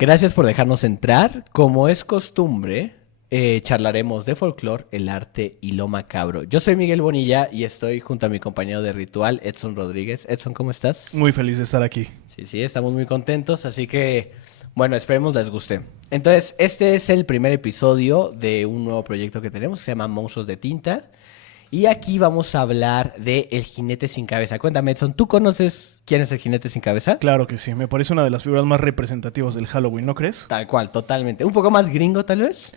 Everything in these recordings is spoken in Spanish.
Gracias por dejarnos entrar. Como es costumbre, charlaremos de folclore, el arte y lo macabro. Yo soy Miguel Bonilla y estoy junto a mi compañero de ritual, Edson Rodríguez. Edson, ¿cómo estás? Muy feliz de estar aquí. Sí, estamos muy contentos, así que, bueno, esperemos les guste. Entonces, este es el primer episodio de un nuevo proyecto que tenemos que se llama Monstruos de Tinta. Y aquí vamos a hablar de El Jinete Sin Cabeza. Cuéntame, Edson, ¿tú conoces quién es el Jinete Sin Cabeza? Claro que sí, me parece una de las figuras más representativas del Halloween, ¿no crees? Tal cual, totalmente. Un poco más gringo, tal vez.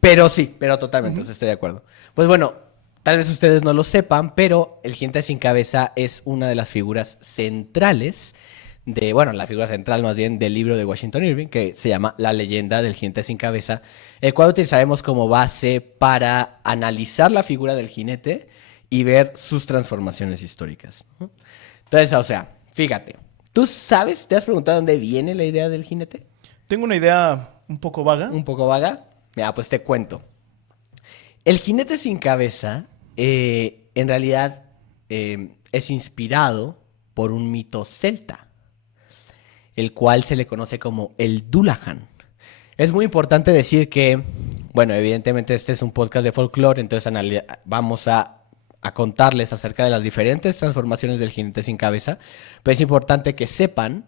Pero sí, pero totalmente, o sea, estoy de acuerdo. Pues bueno, tal vez ustedes no lo sepan, pero el Jinete Sin Cabeza es una de las figuras centrales bueno, la figura central más bien del libro de Washington Irving, que se llama La leyenda del jinete sin cabeza, el cual utilizaremos como base para analizar la figura del jinete y ver sus transformaciones históricas, ¿no? Entonces, o sea, fíjate, ¿tú sabes, te has preguntado dónde viene la idea del jinete? Tengo una idea un poco vaga. Un poco vaga. Mira, pues te cuento. El jinete sin cabeza, en realidad, es inspirado por un mito celta, el cual se le conoce como el Dullahan. Es muy importante decir que, bueno, evidentemente este es un podcast de folclore, entonces vamos a contarles acerca de las diferentes transformaciones del jinete sin cabeza, pero es importante que sepan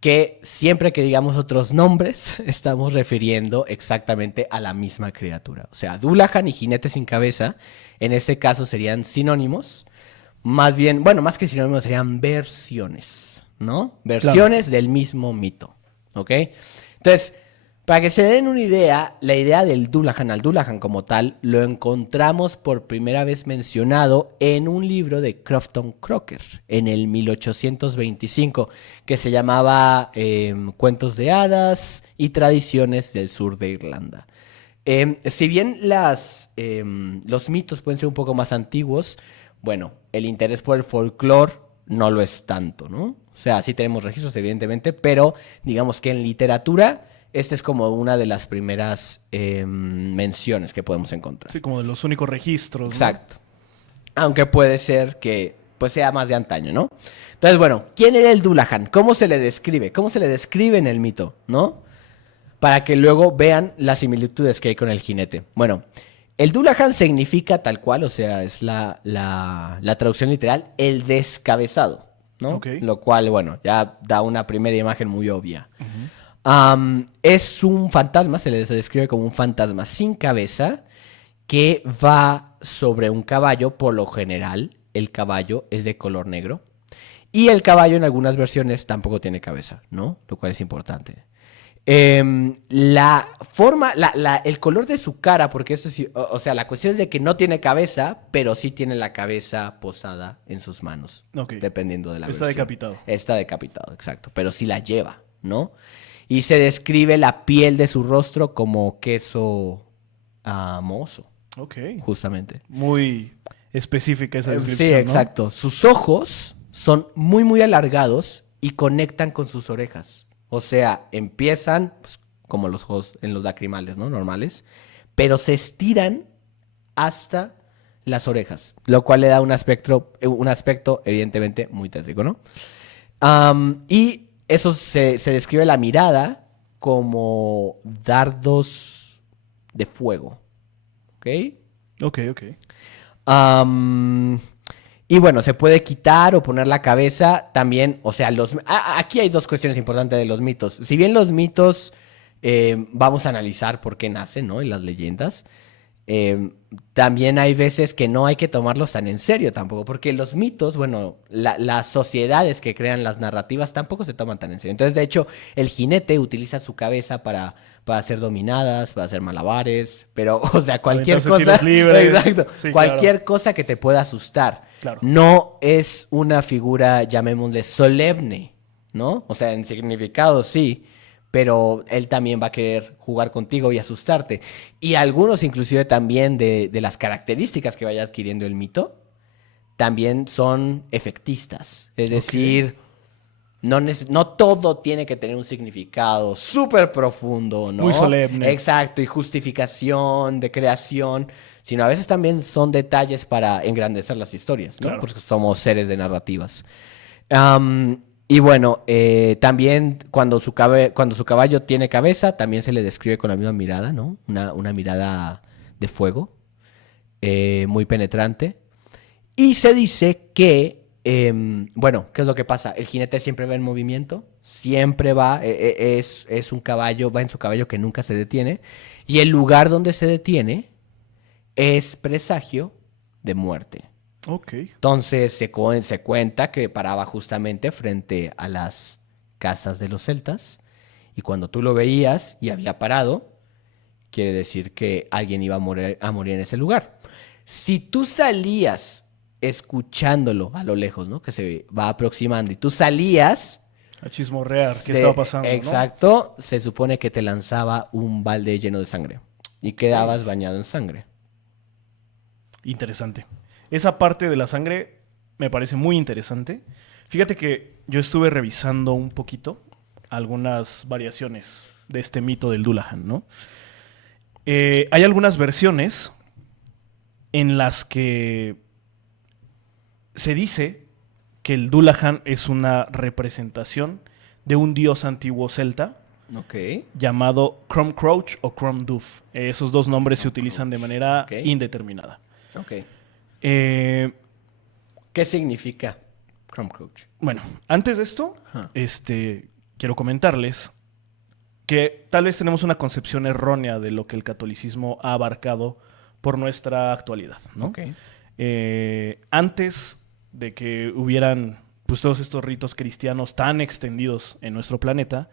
que siempre que digamos otros nombres, estamos refiriendo exactamente a la misma criatura. O sea, Dullahan y jinete sin cabeza, en este caso serían sinónimos, más bien, bueno, más que sinónimos serían versiones, ¿no? Versiones del mismo mito, ¿ok? Entonces, para que se den una idea, la idea del Dullahan, al Dullahan como tal, lo encontramos por primera vez mencionado en un libro de Crofton Crocker en el 1825, que se llamaba Cuentos de Hadas y Tradiciones del Sur de Irlanda. Si bien los mitos pueden ser un poco más antiguos, bueno, el interés por el folclore no lo es tanto, ¿no? O sea, sí tenemos registros, evidentemente, pero digamos que en literatura, esta es como una de las primeras menciones que podemos encontrar. Sí, como de los únicos registros, ¿no? Exacto. Aunque puede ser que pues sea más de antaño, ¿no? Entonces, bueno, ¿quién era el Dullahan? ¿Cómo se le describe? ¿Cómo se le describe en el mito, no? Para que luego vean las similitudes que hay con el jinete. Bueno, el Dullahan significa tal cual, o sea, es la traducción literal, el descabezado, ¿no? Ok. Lo cual, bueno, ya da una primera imagen muy obvia. Es un fantasma, se le describe como un fantasma sin cabeza que va sobre un caballo. Por lo general, el caballo es de color negro. Y el caballo en algunas versiones tampoco tiene cabeza, ¿no? Lo cual es importante. La forma, el color de su cara, porque esto sí, o sea, la cuestión es de que no tiene cabeza, pero sí tiene la cabeza posada en sus manos, Ok. dependiendo de la Está versión. decapitado. Está decapitado, exacto, pero sí la lleva, ¿no? Y se describe la piel de su rostro como queso mozo, Ok. justamente. Muy específica esa Sí, descripción, ¿no? exacto. Sus ojos son muy, muy alargados y conectan con sus orejas. O sea, empiezan pues, como los ojos en los lacrimales, ¿no? Normales, pero se estiran hasta las orejas, lo cual le da un aspecto evidentemente muy tétrico, ¿no? Y eso se describe la mirada como dardos de fuego, ¿ok? Ok, ok. Am, y bueno, se puede quitar o poner la cabeza también. O sea, aquí hay dos cuestiones importantes de los mitos. Si bien los mitos vamos a analizar por qué nacen, ¿no? Y las leyendas. También hay veces que no hay que tomarlos tan en serio tampoco, porque los mitos, bueno, las sociedades que crean las narrativas tampoco se toman tan en serio. Entonces, de hecho, el jinete utiliza su cabeza para ser dominadas, para hacer malabares, pero, o sea, cualquier Aventarse cosa. tiros libres. Exacto. Sí, Cualquier cosa que te pueda asustar. Claro. No es una figura, llamémosle, solemne, ¿no? O sea, en significado sí, pero él también va a querer jugar contigo y asustarte. Y algunos inclusive también de las características que vaya adquiriendo el mito, también son efectistas. Es decir, no todo tiene que tener un significado súper profundo, ¿no? Muy solemne. Exacto, y justificación de creación, sino a veces también son detalles para engrandecer las historias, ¿no? Claro. Porque somos seres de narrativas. Am, Y bueno, también cuando su caballo tiene cabeza, también se le describe con la misma mirada, ¿no? Una mirada de fuego, muy penetrante. Y se dice que, bueno, ¿qué es lo que pasa? El jinete siempre va en movimiento, siempre va, es un caballo, va en su caballo que nunca se detiene. Y el lugar donde se detiene es presagio de muerte. Ok. Entonces se cuenta que paraba justamente frente a las casas de los celtas y cuando tú lo veías y había parado, quiere decir que alguien iba a morir en ese lugar. Si tú salías escuchándolo a lo lejos, ¿no? Que se va aproximando y tú salías, A chismorrear, ¿qué estaba pasando, no? exacto, se supone que te lanzaba un balde lleno de sangre y quedabas bañado en sangre. Interesante. Esa parte de la sangre me parece muy interesante. Fíjate que yo estuve revisando un poquito algunas variaciones de este mito del Dullahan, ¿no? Hay algunas versiones en las que se dice que el Dullahan es una representación de un dios antiguo celta Ok. llamado Crom-Cruach o Crom-Duff. Esos dos nombres se utilizan de manera Ok. indeterminada. Ok. Eh, ¿Qué significa Crumbcrouch? bueno, antes de esto, Ajá. quiero comentarles que tal vez tenemos una concepción errónea de lo que el catolicismo ha abarcado por nuestra actualidad, ¿no? Ok. Antes de que hubieran pues, todos estos ritos cristianos tan extendidos en nuestro planeta,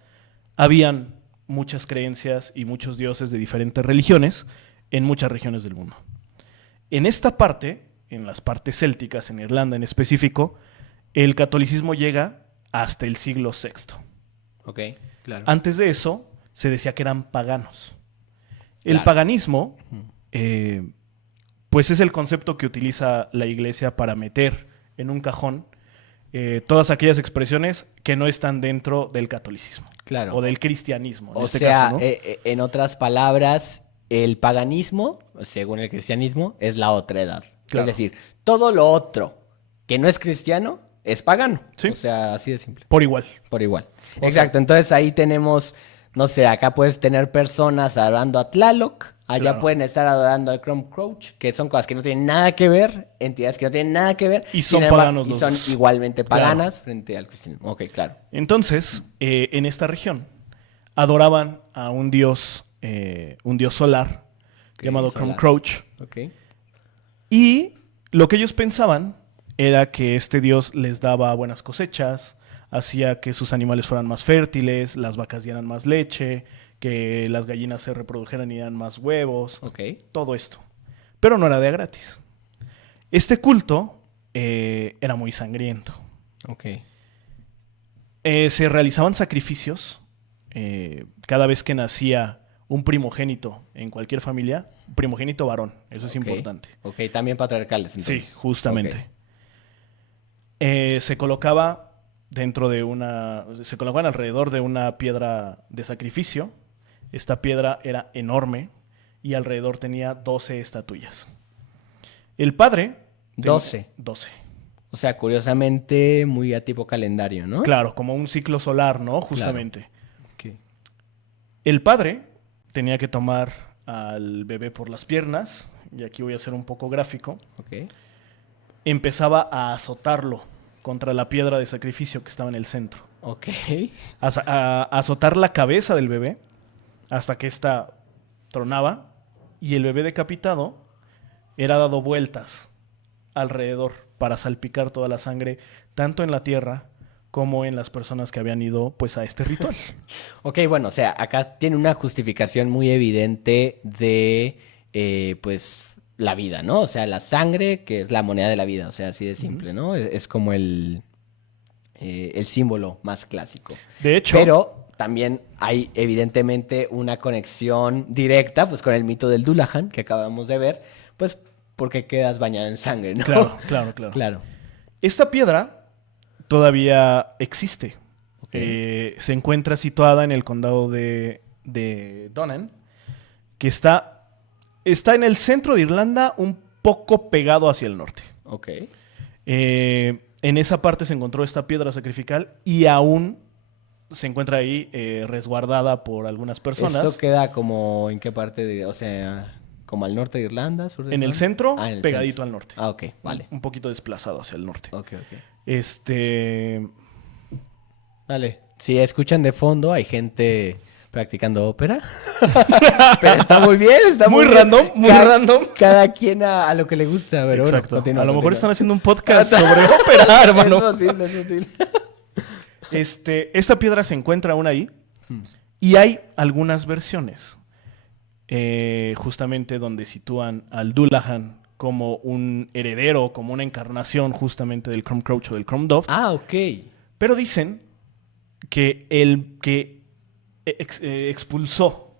habían muchas creencias y muchos dioses de diferentes religiones en muchas regiones del mundo. En esta parte, en las partes célticas, en Irlanda en específico, el catolicismo llega hasta el siglo VI. Ok, claro. Antes de eso, se decía que eran paganos. El Claro. paganismo, pues es el concepto que utiliza la iglesia para meter en un cajón todas aquellas expresiones que no están dentro del catolicismo. Claro. O del cristianismo, en O este sea, caso, ¿no? en otras palabras, el paganismo, según el cristianismo, es la otra edad. Claro. Es decir, todo lo otro que no es cristiano es pagano. Sí. O sea, así de simple. Por igual. Por igual. O Exacto. sea- Entonces ahí tenemos, no sé, acá puedes tener personas adorando a Tlaloc. Allá Claro. pueden estar adorando al Crumbcrouch, que son cosas que no tienen nada que ver, entidades que no tienen nada que ver. Y son sin embargo, paganos y los son dos. igualmente Claro. paganas frente al cristianismo. Ok, claro. Entonces, en esta región, adoraban a un dios solar, Ok, llamado solar. Crom-Cruach. Ok. Y lo que ellos pensaban era que este dios les daba buenas cosechas, hacía que sus animales fueran más fértiles, las vacas dieran más leche, que las gallinas se reprodujeran y dieran más huevos, Ok. todo esto. Pero no era de a gratis. Este culto era muy sangriento. Ok. Se realizaban sacrificios cada vez que nacía un primogénito en cualquier familia, primogénito varón, eso es Ok. importante. Ok, también patriarcales, entonces. Sí, justamente. Ok. Se colocaba se colocaban alrededor de una piedra de sacrificio. Esta piedra era enorme y alrededor tenía 12 estatuillas. El padre... 12. 12. O sea, curiosamente, muy a tipo calendario, ¿no? Claro, como un ciclo solar, ¿no? Justamente. Ok. El padre tenía que tomar al bebé por las piernas, y aquí voy a ser un poco gráfico. Ok. Empezaba a azotarlo contra la piedra de sacrificio que estaba en el centro. Ok. A azotar la cabeza del bebé hasta que ésta tronaba y el bebé decapitado era dado vueltas alrededor para salpicar toda la sangre tanto en la tierra como en las personas que habían ido pues a este ritual. Ok, bueno, o sea, acá tiene una justificación muy evidente de, pues, la vida, ¿no? O sea, la sangre, que es la moneda de la vida, o sea, así de simple, ¿no? Es como el símbolo más clásico. De hecho, Pero también hay evidentemente una conexión directa, pues, con el mito del Dullahan que acabamos de ver, pues, porque quedas bañado en sangre, ¿no? claro, claro, claro. Claro. Esta piedra todavía existe. Ok. Se encuentra situada en el condado de Donan, que está en el centro de Irlanda, un poco pegado hacia el norte. Ok. en esa parte se encontró esta piedra sacrificial y aún se encuentra ahí resguardada por algunas personas. ¿Esto queda como en qué parte de, o sea, como al norte de Irlanda, sur de En el Irlanda? centro, En el pegadito centro. al norte. Ah, ok, vale. Un poquito desplazado hacia el norte. Ok, ok. Vale. Si escuchan de fondo, hay gente practicando ópera. Pero está muy bien, está Muy bien. random, muy random. Cada quien a lo que le gusta. Pero bueno, Exacto. continúa, A lo mejor continúa. están haciendo un podcast sobre ópera, hermano. Es posible, es posible. Esta piedra se encuentra aún ahí y hay algunas versiones justamente donde sitúan al Dullahan como un heredero, como una encarnación justamente del Crom Crouch o del Crom Dove. Ah, ok. Pero dicen que el que expulsó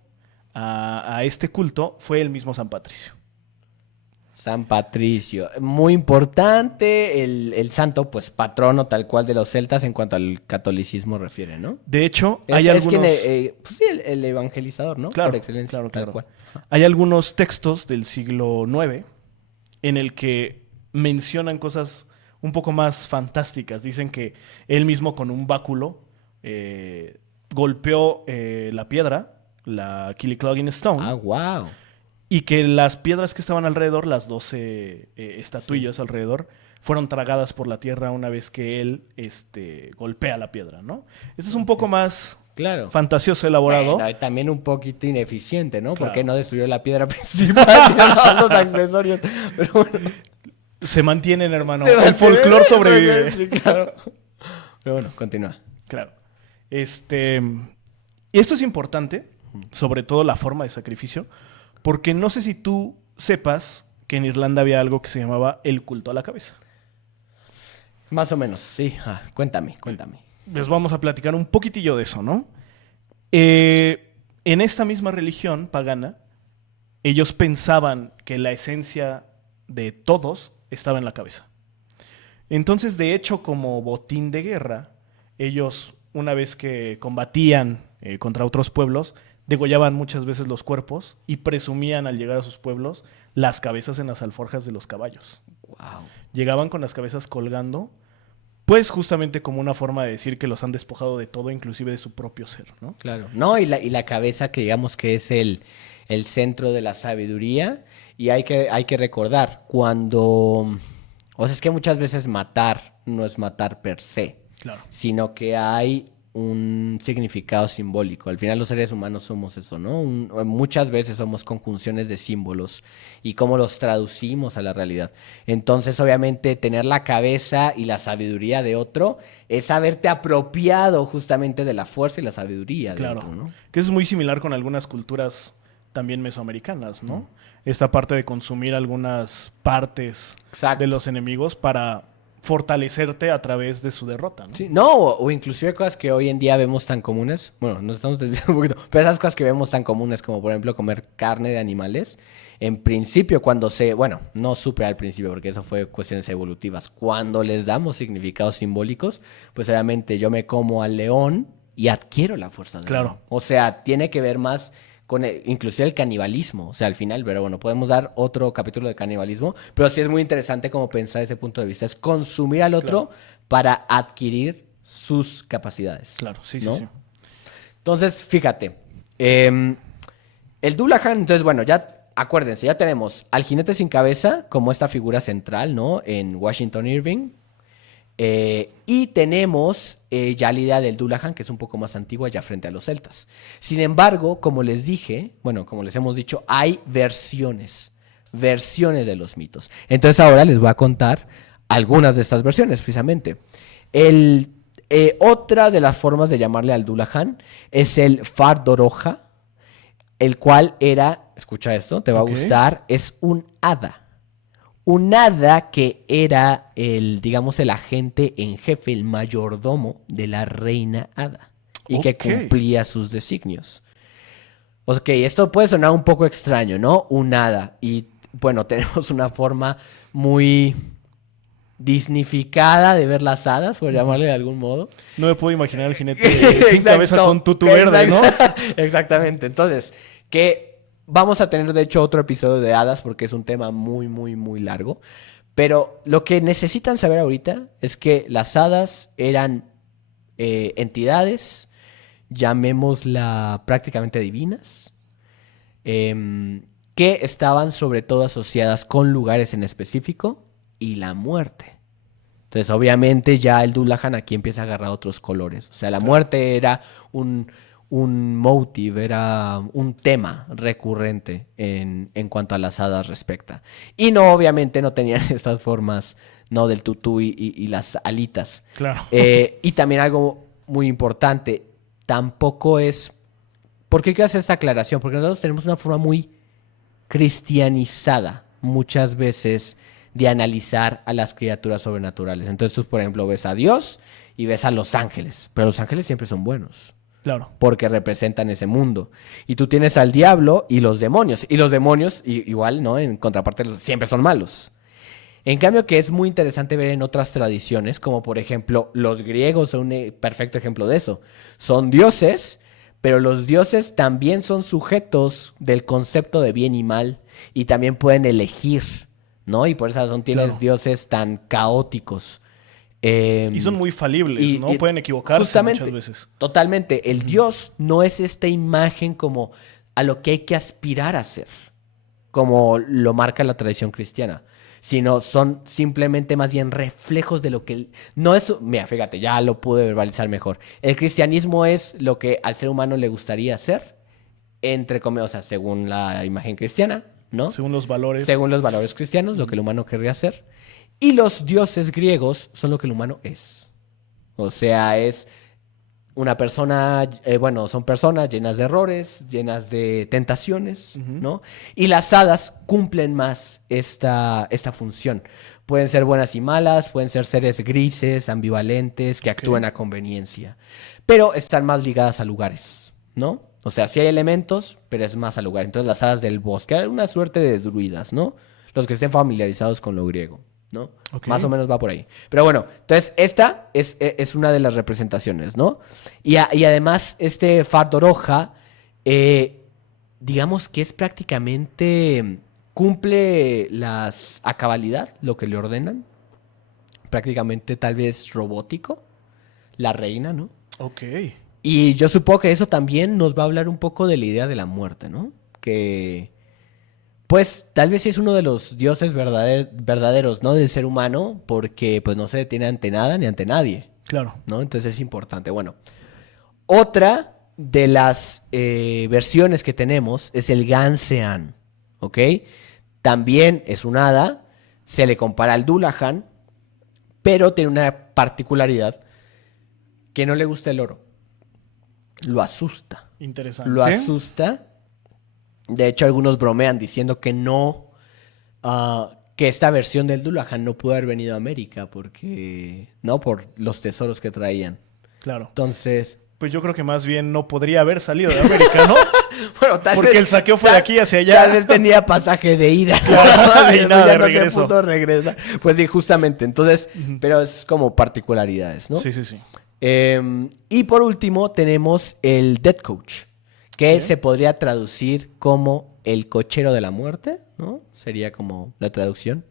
a este culto fue el mismo San Patricio. San Patricio. Muy importante el santo, pues patrono tal cual de los celtas en cuanto al catolicismo refiere, ¿no? De hecho, Es, hay es algunos... quien, pues sí, el evangelizador, ¿no? Claro, Por excelencia, claro, tal claro. cual. Hay algunos textos del siglo IX en el que mencionan cosas un poco más fantásticas. Dicen que él mismo con un báculo golpeó la piedra, la Killyclogging Stone, Ah, wow. y que las piedras que estaban alrededor, las 12 estatuillas alrededor, fueron tragadas por la tierra una vez que él golpea la piedra, ¿no? Esto es un poco más Claro. fantasioso elaborado. Bueno, y también un poquito ineficiente, ¿no? Claro. Porque no destruyó la piedra principal, sino los accesorios. Pero bueno. Se mantienen, hermano. Se El mantiene, folclore sobrevive. Sí, claro. Pero bueno, continúa. Claro. Y esto es importante, sobre todo la forma de sacrificio, porque no sé si tú sepas que en Irlanda había algo que se llamaba el culto a la cabeza. Más o menos, sí. Cuéntame. Les vamos a platicar un poquitillo de eso, ¿no? En esta misma religión pagana, ellos pensaban que la esencia de todos estaba en la cabeza. Entonces, de hecho, como botín de guerra, ellos, una vez que combatían contra otros pueblos, degollaban muchas veces los cuerpos y presumían al llegar a sus pueblos las cabezas en las alforjas de los caballos. Wow. Llegaban con las cabezas colgando, pues justamente como una forma de decir que los han despojado de todo, inclusive de su propio ser, ¿no? Claro. No, y la cabeza que digamos que es el centro de la sabiduría. Y hay que recordar, cuando... O sea, es que muchas veces matar no es matar per se, Claro. sino que hay un significado simbólico. Al final los seres humanos somos eso, ¿no? Muchas veces somos conjunciones de símbolos y cómo los traducimos a la realidad. Entonces, obviamente, tener la cabeza y la sabiduría de otro es haberte apropiado justamente de la fuerza y la sabiduría de Claro. otro, ¿no? Que eso es muy similar con algunas culturas también mesoamericanas, ¿no? Esta parte de consumir algunas partes Exacto. de los enemigos para fortalecerte a través de su derrota, ¿no? Sí, no, o inclusive cosas que hoy en día vemos tan comunes, bueno, nos estamos desviando un poquito, pero esas cosas que vemos tan comunes como por ejemplo comer carne de animales, en principio bueno, no supe al principio porque eso fue cuestiones evolutivas, cuando les damos significados simbólicos, pues obviamente yo me como al león y adquiero la fuerza del Claro. león. O sea, tiene que ver más con inclusive el canibalismo, o sea, al final, pero bueno, podemos dar otro capítulo de canibalismo, pero sí es muy interesante como pensar ese punto de vista, es consumir al otro para adquirir sus capacidades. Claro, sí, ¿no? sí. Entonces, fíjate, el Dullahan, entonces, bueno, ya acuérdense, ya tenemos al jinete sin cabeza como esta figura central, ¿no? En Washington Irving. Y tenemos ya la idea del Dullahan, que es un poco más antigua, ya frente a los celtas. Sin embargo, como les dije, bueno, como les hemos dicho, hay versiones de los mitos. Entonces ahora les voy a contar algunas de estas versiones, precisamente. Otra de las formas de llamarle al Dullahan es el Fardoroja, el cual era, escucha esto, te va a gustar, es un hada. Un hada que era digamos, el agente en jefe, el mayordomo de la reina hada. Y que cumplía sus designios. Ok, esto puede sonar un poco extraño, ¿no? Un hada. Y bueno, tenemos una forma muy disnificada de ver las hadas, por llamarle de algún modo. No me puedo imaginar al jinete sin cabeza con tutu verde, ¿no? Exactamente. Entonces, que vamos a tener de hecho otro episodio de hadas porque es un tema muy, muy, muy largo. Pero lo que necesitan saber ahorita es que las hadas eran entidades, llamémosla prácticamente divinas, que estaban sobre todo asociadas con lugares en específico y la muerte. Entonces, obviamente, ya el Dullahan aquí empieza a agarrar otros colores. O sea, la muerte era un motif, era un tema recurrente en cuanto a las hadas respecta. Y no, obviamente, no tenían estas formas, ¿no? Del tutú y las alitas. Claro. Y también algo muy importante, tampoco es... ¿Por qué quiero hacer esta aclaración? Porque nosotros tenemos una forma muy cristianizada, muchas veces, de analizar a las criaturas sobrenaturales. Entonces tú, por ejemplo, ves a Dios y ves a los ángeles, pero los ángeles siempre son buenos. Claro. Porque representan ese mundo. Y tú tienes al diablo y los demonios. Y los demonios, igual, ¿no? En contraparte, siempre son malos. En cambio, que es muy interesante ver en otras tradiciones, como por ejemplo, los griegos son un perfecto ejemplo de eso. Son dioses, pero los dioses también son sujetos del concepto de bien y mal. Y también pueden elegir, ¿no? Y por esa razón tienes dioses tan caóticos. Y son muy falibles, ¿no? Pueden equivocarse justamente, muchas veces. Totalmente. El Dios no es esta imagen como a lo que hay que aspirar a ser, como lo marca la tradición cristiana, sino son simplemente más bien reflejos de lo que... No es... Mira, fíjate, ya lo pude verbalizar mejor. El cristianismo es lo que al ser humano le gustaría ser, entre comillas, o sea, según la imagen cristiana, ¿no? Según los valores. Según los valores cristianos, lo que el humano querría ser. Y los dioses griegos son lo que el humano es. O sea, es una persona, bueno, son personas llenas de errores, llenas de tentaciones, ¿no? Y las hadas cumplen más esta función. Pueden ser buenas y malas, pueden ser seres grises, ambivalentes, que actúan a conveniencia. Pero están más ligadas a lugares, ¿no? O sea, sí hay elementos, pero es más a lugar. Entonces las hadas del bosque, una suerte de druidas, ¿no? Los que estén familiarizados con lo griego, ¿no? Okay. Más o menos va por ahí. Pero bueno, entonces esta es una de las representaciones, ¿no? Y además este Fardoroja, digamos que es prácticamente, cumple a cabalidad lo que le ordenan. Prácticamente tal vez robótico, la reina, ¿no? Ok. Y yo supongo que eso también nos va a hablar un poco de la idea de la muerte, ¿no? Que... Pues tal vez sí es uno de los dioses verdaderos, ¿no? Del ser humano, porque pues no se detiene ante nada ni ante nadie. Claro. ¿No? Entonces es importante. Bueno, otra de las versiones que tenemos es el Gansean, ¿ok? También es un hada, se le compara al Dullahan, pero tiene una particularidad que no le gusta el oro. Lo asusta. Interesante. Lo asusta. De hecho, algunos bromean diciendo que no, que esta versión del Dullahan no pudo haber venido a América porque, no, por los tesoros que traían. Claro. Entonces... Pues yo creo que más bien no podría haber salido de América, ¿no? Bueno, tal porque vez, el saqueo fue de aquí hacia allá. Tal vez tenía pasaje de ida. Claro, y nada de no regreso. se puso regresa. Pues sí, justamente. Entonces, pero es como particularidades, ¿no? Sí, sí, sí. Y por último tenemos el Death Coach, que se podría traducir como el cochero de la muerte, ¿no? Sería como la traducción.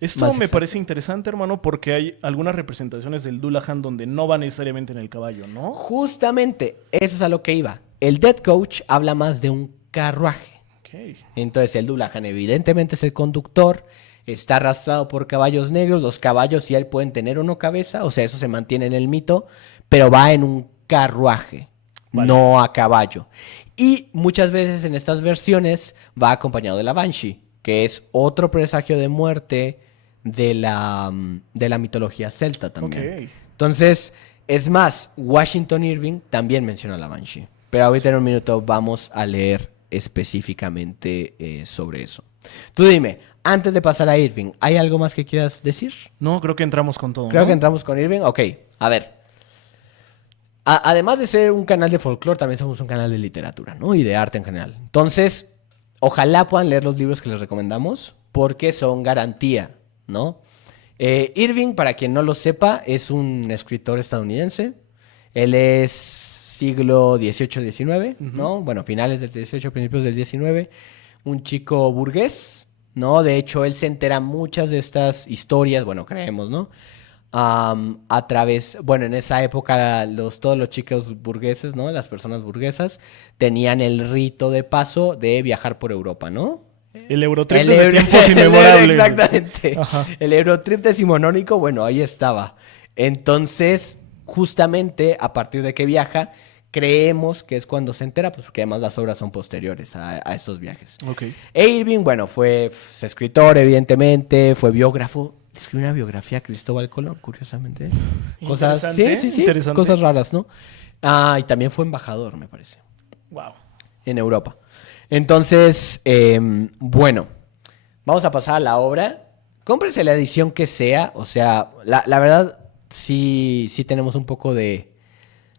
Esto me parece interesante, hermano, porque hay algunas representaciones del Dullahan donde no va necesariamente en el caballo, ¿no? Justamente, eso es a lo que iba. El Death Coach habla más de un carruaje. Okay. Entonces el Dullahan evidentemente es el conductor, está arrastrado por caballos negros, los caballos y él pueden tener o no cabeza, o sea, eso se mantiene en el mito, pero va en un carruaje, no a caballo. Y muchas veces en estas versiones va acompañado de la Banshee, que es otro presagio de muerte de la mitología celta también. Okay. Entonces, es más, Washington Irving también menciona a la Banshee. Pero ahorita en un minuto vamos a leer específicamente sobre eso. Tú dime, antes de pasar a Irving, ¿hay algo más que quieras decir? No, creo que entramos con todo. Creo ¿no? que entramos con Irving. Ok, a ver. Además de ser un canal de folclore, también somos un canal de literatura, ¿no? Y de arte en general. Entonces, ojalá puedan leer los libros que les recomendamos, porque son garantía, ¿no? Irving, para quien no lo sepa, es un escritor estadounidense. Él es siglo XVIII-XIX, ¿no? Bueno, finales del XVIII, principios del XIX. Un chico burgués, ¿no? De hecho, él se entera muchas de estas historias, bueno, creemos, ¿no? A través, bueno, en esa época todos los chicos burgueses, ¿no? Las personas burguesas tenían el rito de paso de viajar por Europa, ¿no? El Eurotrip desde tiempos inmemorables. Exactamente. Ajá. El Eurotrip decimonónico, bueno, ahí estaba. Entonces, justamente a partir de que viaja, creemos que es cuando se entera, pues porque además las obras son posteriores a estos viajes. Ok. E Irving, bueno, fue escritor, evidentemente, fue biógrafo. Escribió una biografía a Cristóbal Colón, curiosamente. Cosas, sí, Interesante, sí, sí, interesante. cosas raras, ¿no? Ah, y también fue embajador, me parece, Wow. en Europa. Entonces, bueno, vamos a pasar a la obra. Cómprese la edición que sea, o sea, la verdad, sí tenemos un poco de...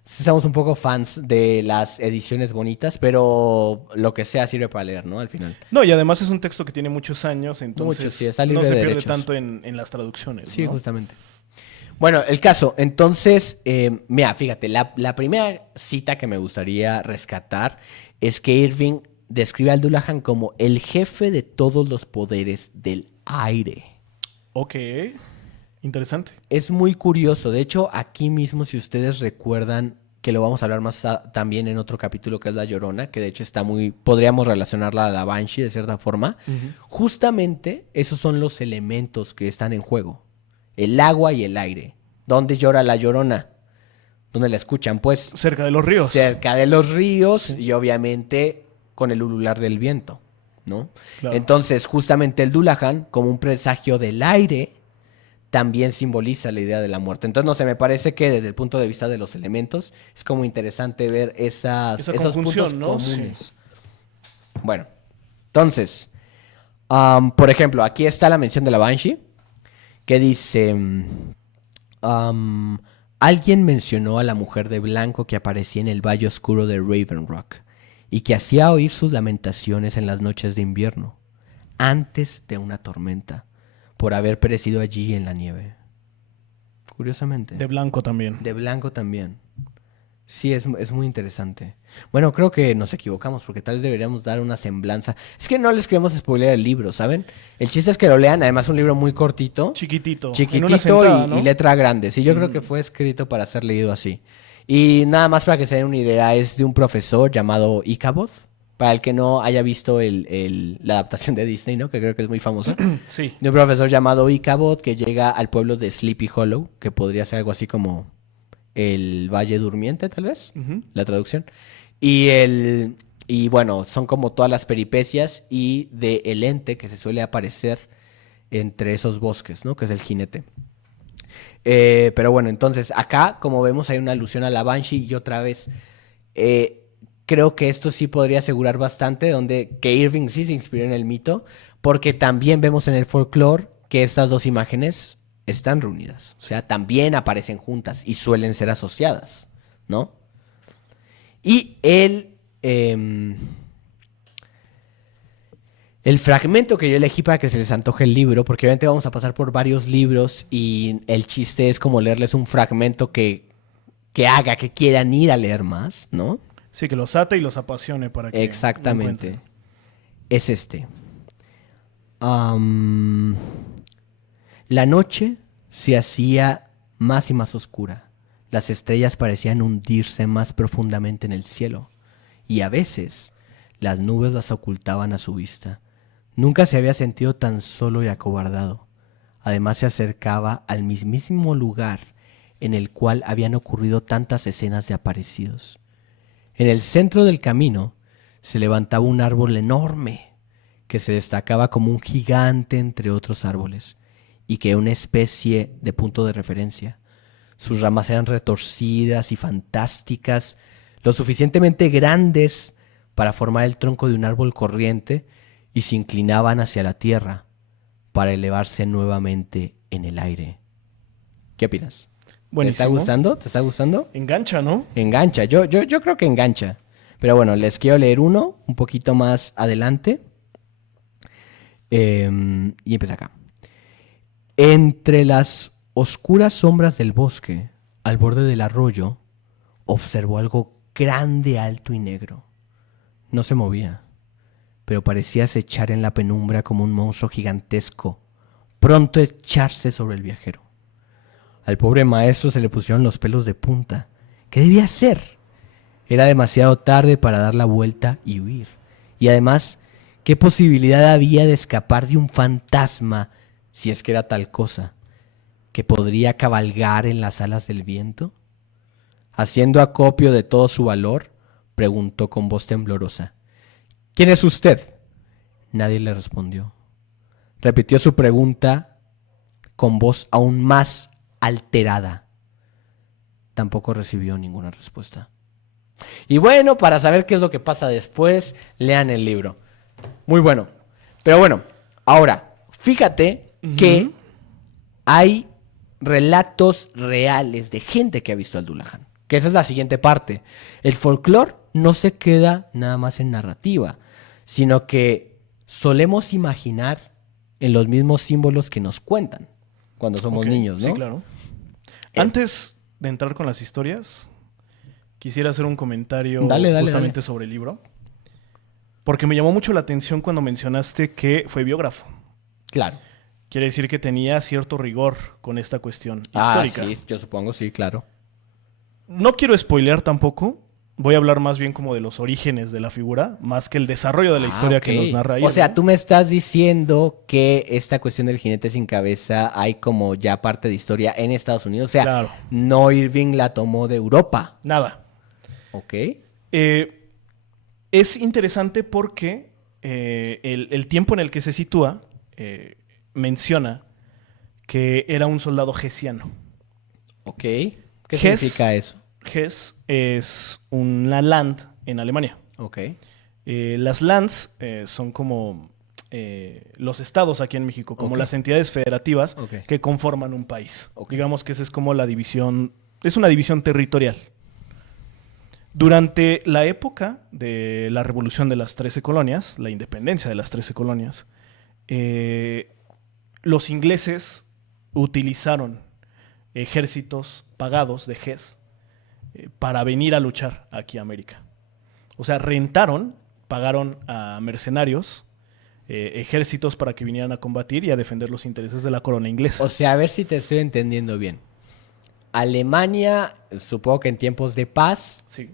Sí somos un poco fans de las ediciones bonitas, pero lo que sea sirve para leer, ¿no? Al final. No, y además es un texto que tiene muchos años, entonces Mucho, sí, está libre no se de pierde derechos. tanto en las traducciones. Sí, ¿no? justamente. Bueno, el caso, entonces, mira, fíjate, la primera cita que me gustaría rescatar es que Irving describe al Dullahan como el jefe de todos los poderes del aire. Ok. Interesante. Es muy curioso. De hecho, aquí mismo, si ustedes recuerdan, que lo vamos a hablar más también en otro capítulo que es La Llorona, que de hecho está muy... Podríamos relacionarla a la Banshee de cierta forma. Justamente esos son los elementos que están en juego. El agua y el aire. ¿Dónde llora la Llorona? ¿Dónde la escuchan? Pues Cerca de los ríos. cerca de los ríos y obviamente con el ulular del viento, ¿no? Claro. Entonces, justamente el Dullahan, como un presagio del aire, también simboliza la idea de la muerte. Entonces, no sé, me parece que desde el punto de vista de los elementos, es como interesante ver Esa esos conjunción, puntos ¿no? comunes. Bueno, entonces, por ejemplo, aquí está la mención de la Banshee, que dice... alguien mencionó a la mujer de blanco que aparecía en el valle oscuro de Raven Rock y que hacía oír sus lamentaciones en las noches de invierno, antes de una tormenta, por haber perecido allí en la nieve. Curiosamente. De blanco también. De blanco también. Sí, es muy interesante. Bueno, creo que nos equivocamos porque tal vez deberíamos dar una semblanza. Es que no les queremos spoiler el libro, ¿saben? El chiste es que lo lean, además un libro muy cortito. Chiquitito. En Chiquitito una sentada, y, ¿no? y letra grande. Sí, yo creo que fue escrito para ser leído así. Y nada más para que se den una idea, es de un profesor llamado Ichabod. Para el que no haya visto la adaptación de Disney, ¿no? Que creo que es muy famosa. Sí. De un profesor llamado Ichabod que llega al pueblo de Sleepy Hollow, que podría ser algo así como el Valle Durmiente, tal vez, la traducción. Y bueno, son como todas las peripecias y de el ente que se suele aparecer entre esos bosques, ¿no? Que es el jinete. Pero bueno, entonces acá, como vemos, hay una alusión a la Banshee y otra vez, creo que esto sí podría asegurar bastante que Irving sí se inspiró en el mito, porque también vemos en el folclore que estas dos imágenes están reunidas. O sea, también aparecen juntas y suelen ser asociadas, ¿no? Y el fragmento que yo elegí para que se les antoje el libro, porque obviamente vamos a pasar por varios libros y el chiste es como leerles un fragmento que haga que quieran ir a leer más, ¿no? Sí, que los ate y los apasione para que Exactamente. lo encuentren. Es este. La noche se hacía más y más oscura. Las estrellas parecían hundirse más profundamente en el cielo. Y a veces las nubes las ocultaban a su vista. Nunca se había sentido tan solo y acobardado. Además se acercaba al mismísimo lugar en el cual habían ocurrido tantas escenas de aparecidos. En el centro del camino se levantaba un árbol enorme que se destacaba como un gigante entre otros árboles y que era una especie de punto de referencia. Sus ramas eran retorcidas y fantásticas, lo suficientemente grandes para formar el tronco de un árbol corriente y se inclinaban hacia la tierra para elevarse nuevamente en el aire. ¿Qué opinas? Buenísimo. ¿Te está gustando? ¿Te está gustando? Engancha, ¿no? Engancha, yo creo que engancha. Pero bueno, les quiero leer uno un poquito más adelante. Y empieza acá. Entre las oscuras sombras del bosque, al borde del arroyo, observó algo grande, alto y negro. No se movía, pero parecía acechar en la penumbra como un monstruo gigantesco, pronto a echarse sobre el viajero. Al pobre maestro se le pusieron los pelos de punta. ¿Qué debía hacer? Era demasiado tarde para dar la vuelta y huir. Y además, ¿qué posibilidad había de escapar de un fantasma, si es que era tal cosa, que podría cabalgar en las alas del viento? Haciendo acopio de todo su valor, preguntó con voz temblorosa: ¿Quién es usted? Nadie le respondió. Repitió su pregunta con voz aún más alterada. Tampoco recibió ninguna respuesta. Y bueno, para saber qué es lo que pasa después, lean el libro. Muy bueno. Pero bueno, ahora, fíjate que hay relatos reales de gente que ha visto al Dullahan. Que esa es la siguiente parte. El folclore no se queda nada más en narrativa, sino que solemos imaginar en los mismos símbolos que nos cuentan cuando somos niños, ¿no? Sí, claro. Antes de entrar con las historias, quisiera hacer un comentario justamente sobre el libro. Porque me llamó mucho la atención cuando mencionaste que fue biógrafo. Claro. Quiere decir que tenía cierto rigor con esta cuestión histórica. Sí, yo supongo, sí, claro. No quiero spoilear tampoco. Voy a hablar más bien como de los orígenes de la figura, más que el desarrollo de la historia que nos narra ahí. O sea, tú me estás diciendo que esta cuestión del jinete sin cabeza hay como ya parte de historia en Estados Unidos. O sea, claro. No Irving la tomó de Europa. Nada. Ok. Es interesante porque el tiempo en el que se sitúa menciona que era un soldado hessiano. Ok. ¿Qué significa eso? Hesse es una Land en Alemania. Ok. Las Lands son como los estados aquí en México, como las entidades federativas que conforman un país. Digamos que esa es como la división, es una división territorial. Durante la época de la Revolución de las 13 colonias, la independencia de las 13 colonias, los ingleses utilizaron ejércitos pagados de Hesse para venir a luchar aquí a América. O sea, pagaron a mercenarios, ejércitos para que vinieran a combatir y a defender los intereses de la corona inglesa. O sea, a ver si te estoy entendiendo bien. Alemania, supongo que en tiempos de paz, sí,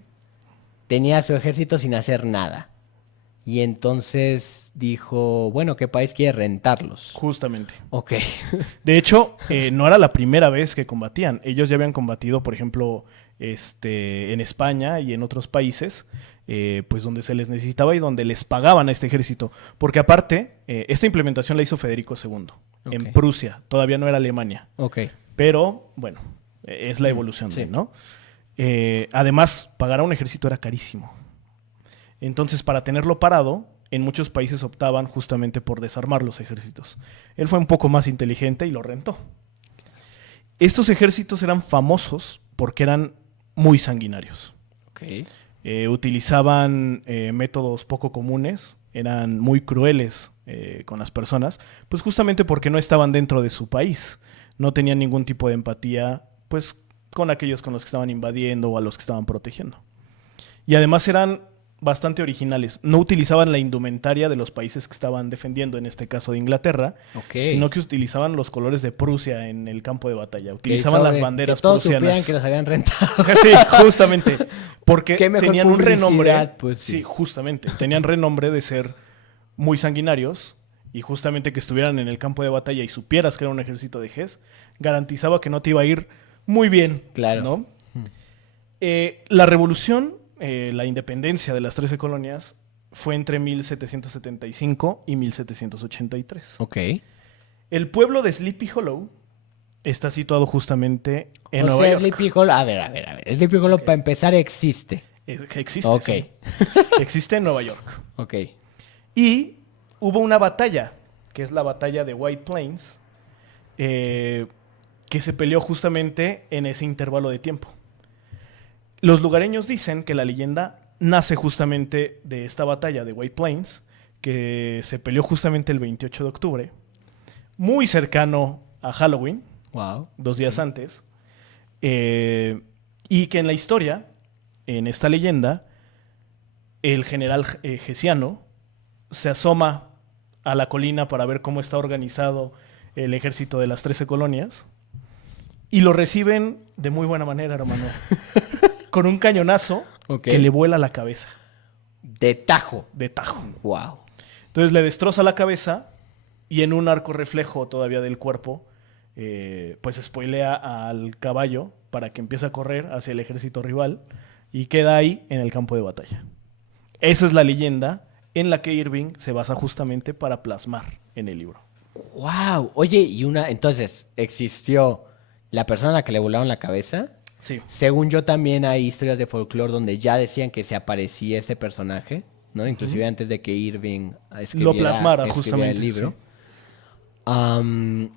tenía su ejército sin hacer nada. Y entonces dijo, bueno, ¿qué país quiere rentarlos? Justamente. Ok. De hecho, no era la primera vez que combatían. Ellos ya habían combatido, por ejemplo, en España y en otros países, pues donde se les necesitaba y donde les pagaban a este ejército. Porque aparte, esta implementación la hizo Federico II en Prusia. Todavía no era Alemania. Ok. Pero, bueno, es la evolución, sí. ¿no? Además, pagar a un ejército era carísimo. Entonces, para tenerlo parado, en muchos países optaban justamente por desarmar los ejércitos. Él fue un poco más inteligente y lo rentó. Estos ejércitos eran famosos porque eran muy sanguinarios. Okay. Utilizaban métodos poco comunes, eran muy crueles con las personas, pues justamente porque no estaban dentro de su país. No tenían ningún tipo de empatía, pues, con aquellos con los que estaban invadiendo o a los que estaban protegiendo. Y además eran bastante originales. No utilizaban la indumentaria de los países que estaban defendiendo, en este caso de Inglaterra, sino que utilizaban los colores de Prusia en el campo de batalla. Utilizaban las banderas que todos prusianas. supieran que los habían rentado. Sí, justamente. Porque tenían un renombre. Pues sí, justamente. Tenían renombre de ser muy sanguinarios y justamente que estuvieran en el campo de batalla y supieras que era un ejército de Hesse, garantizaba que no te iba a ir muy bien. Claro. ¿No? La revolución, la independencia de las 13 colonias, fue entre 1775 y 1783. Ok. El pueblo de Sleepy Hollow está situado justamente en Nueva York. Sleepy Hollow, a ver. Sleepy Hollow, para empezar, existe. Existe, sí. Existe en Nueva York. Ok. Y hubo una batalla, que es la batalla de White Plains, que se peleó justamente en ese intervalo de tiempo. Los lugareños dicen que la leyenda nace justamente de esta batalla de White Plains, que se peleó justamente el 28 de octubre, muy cercano a Halloween, 2 días antes, y que en la historia, en esta leyenda, el general hessiano se asoma a la colina para ver cómo está organizado el ejército de las 13 colonias y lo reciben de muy buena manera, hermano. Con un cañonazo que le vuela la cabeza. De tajo. De tajo. Wow. Entonces le destroza la cabeza y en un arco reflejo todavía del cuerpo, pues spoilea al caballo para que empiece a correr hacia el ejército rival y queda ahí en el campo de batalla. Esa es la leyenda en la que Irving se basa justamente para plasmar en el libro. Wow. Oye, entonces, ¿existió la persona a la que le volaron la cabeza? Sí. Según yo también hay historias de folclore donde ya decían que se aparecía este personaje, ¿no? Inclusive antes de que Irving Lo plasmara escribiera justamente. el libro. Sí.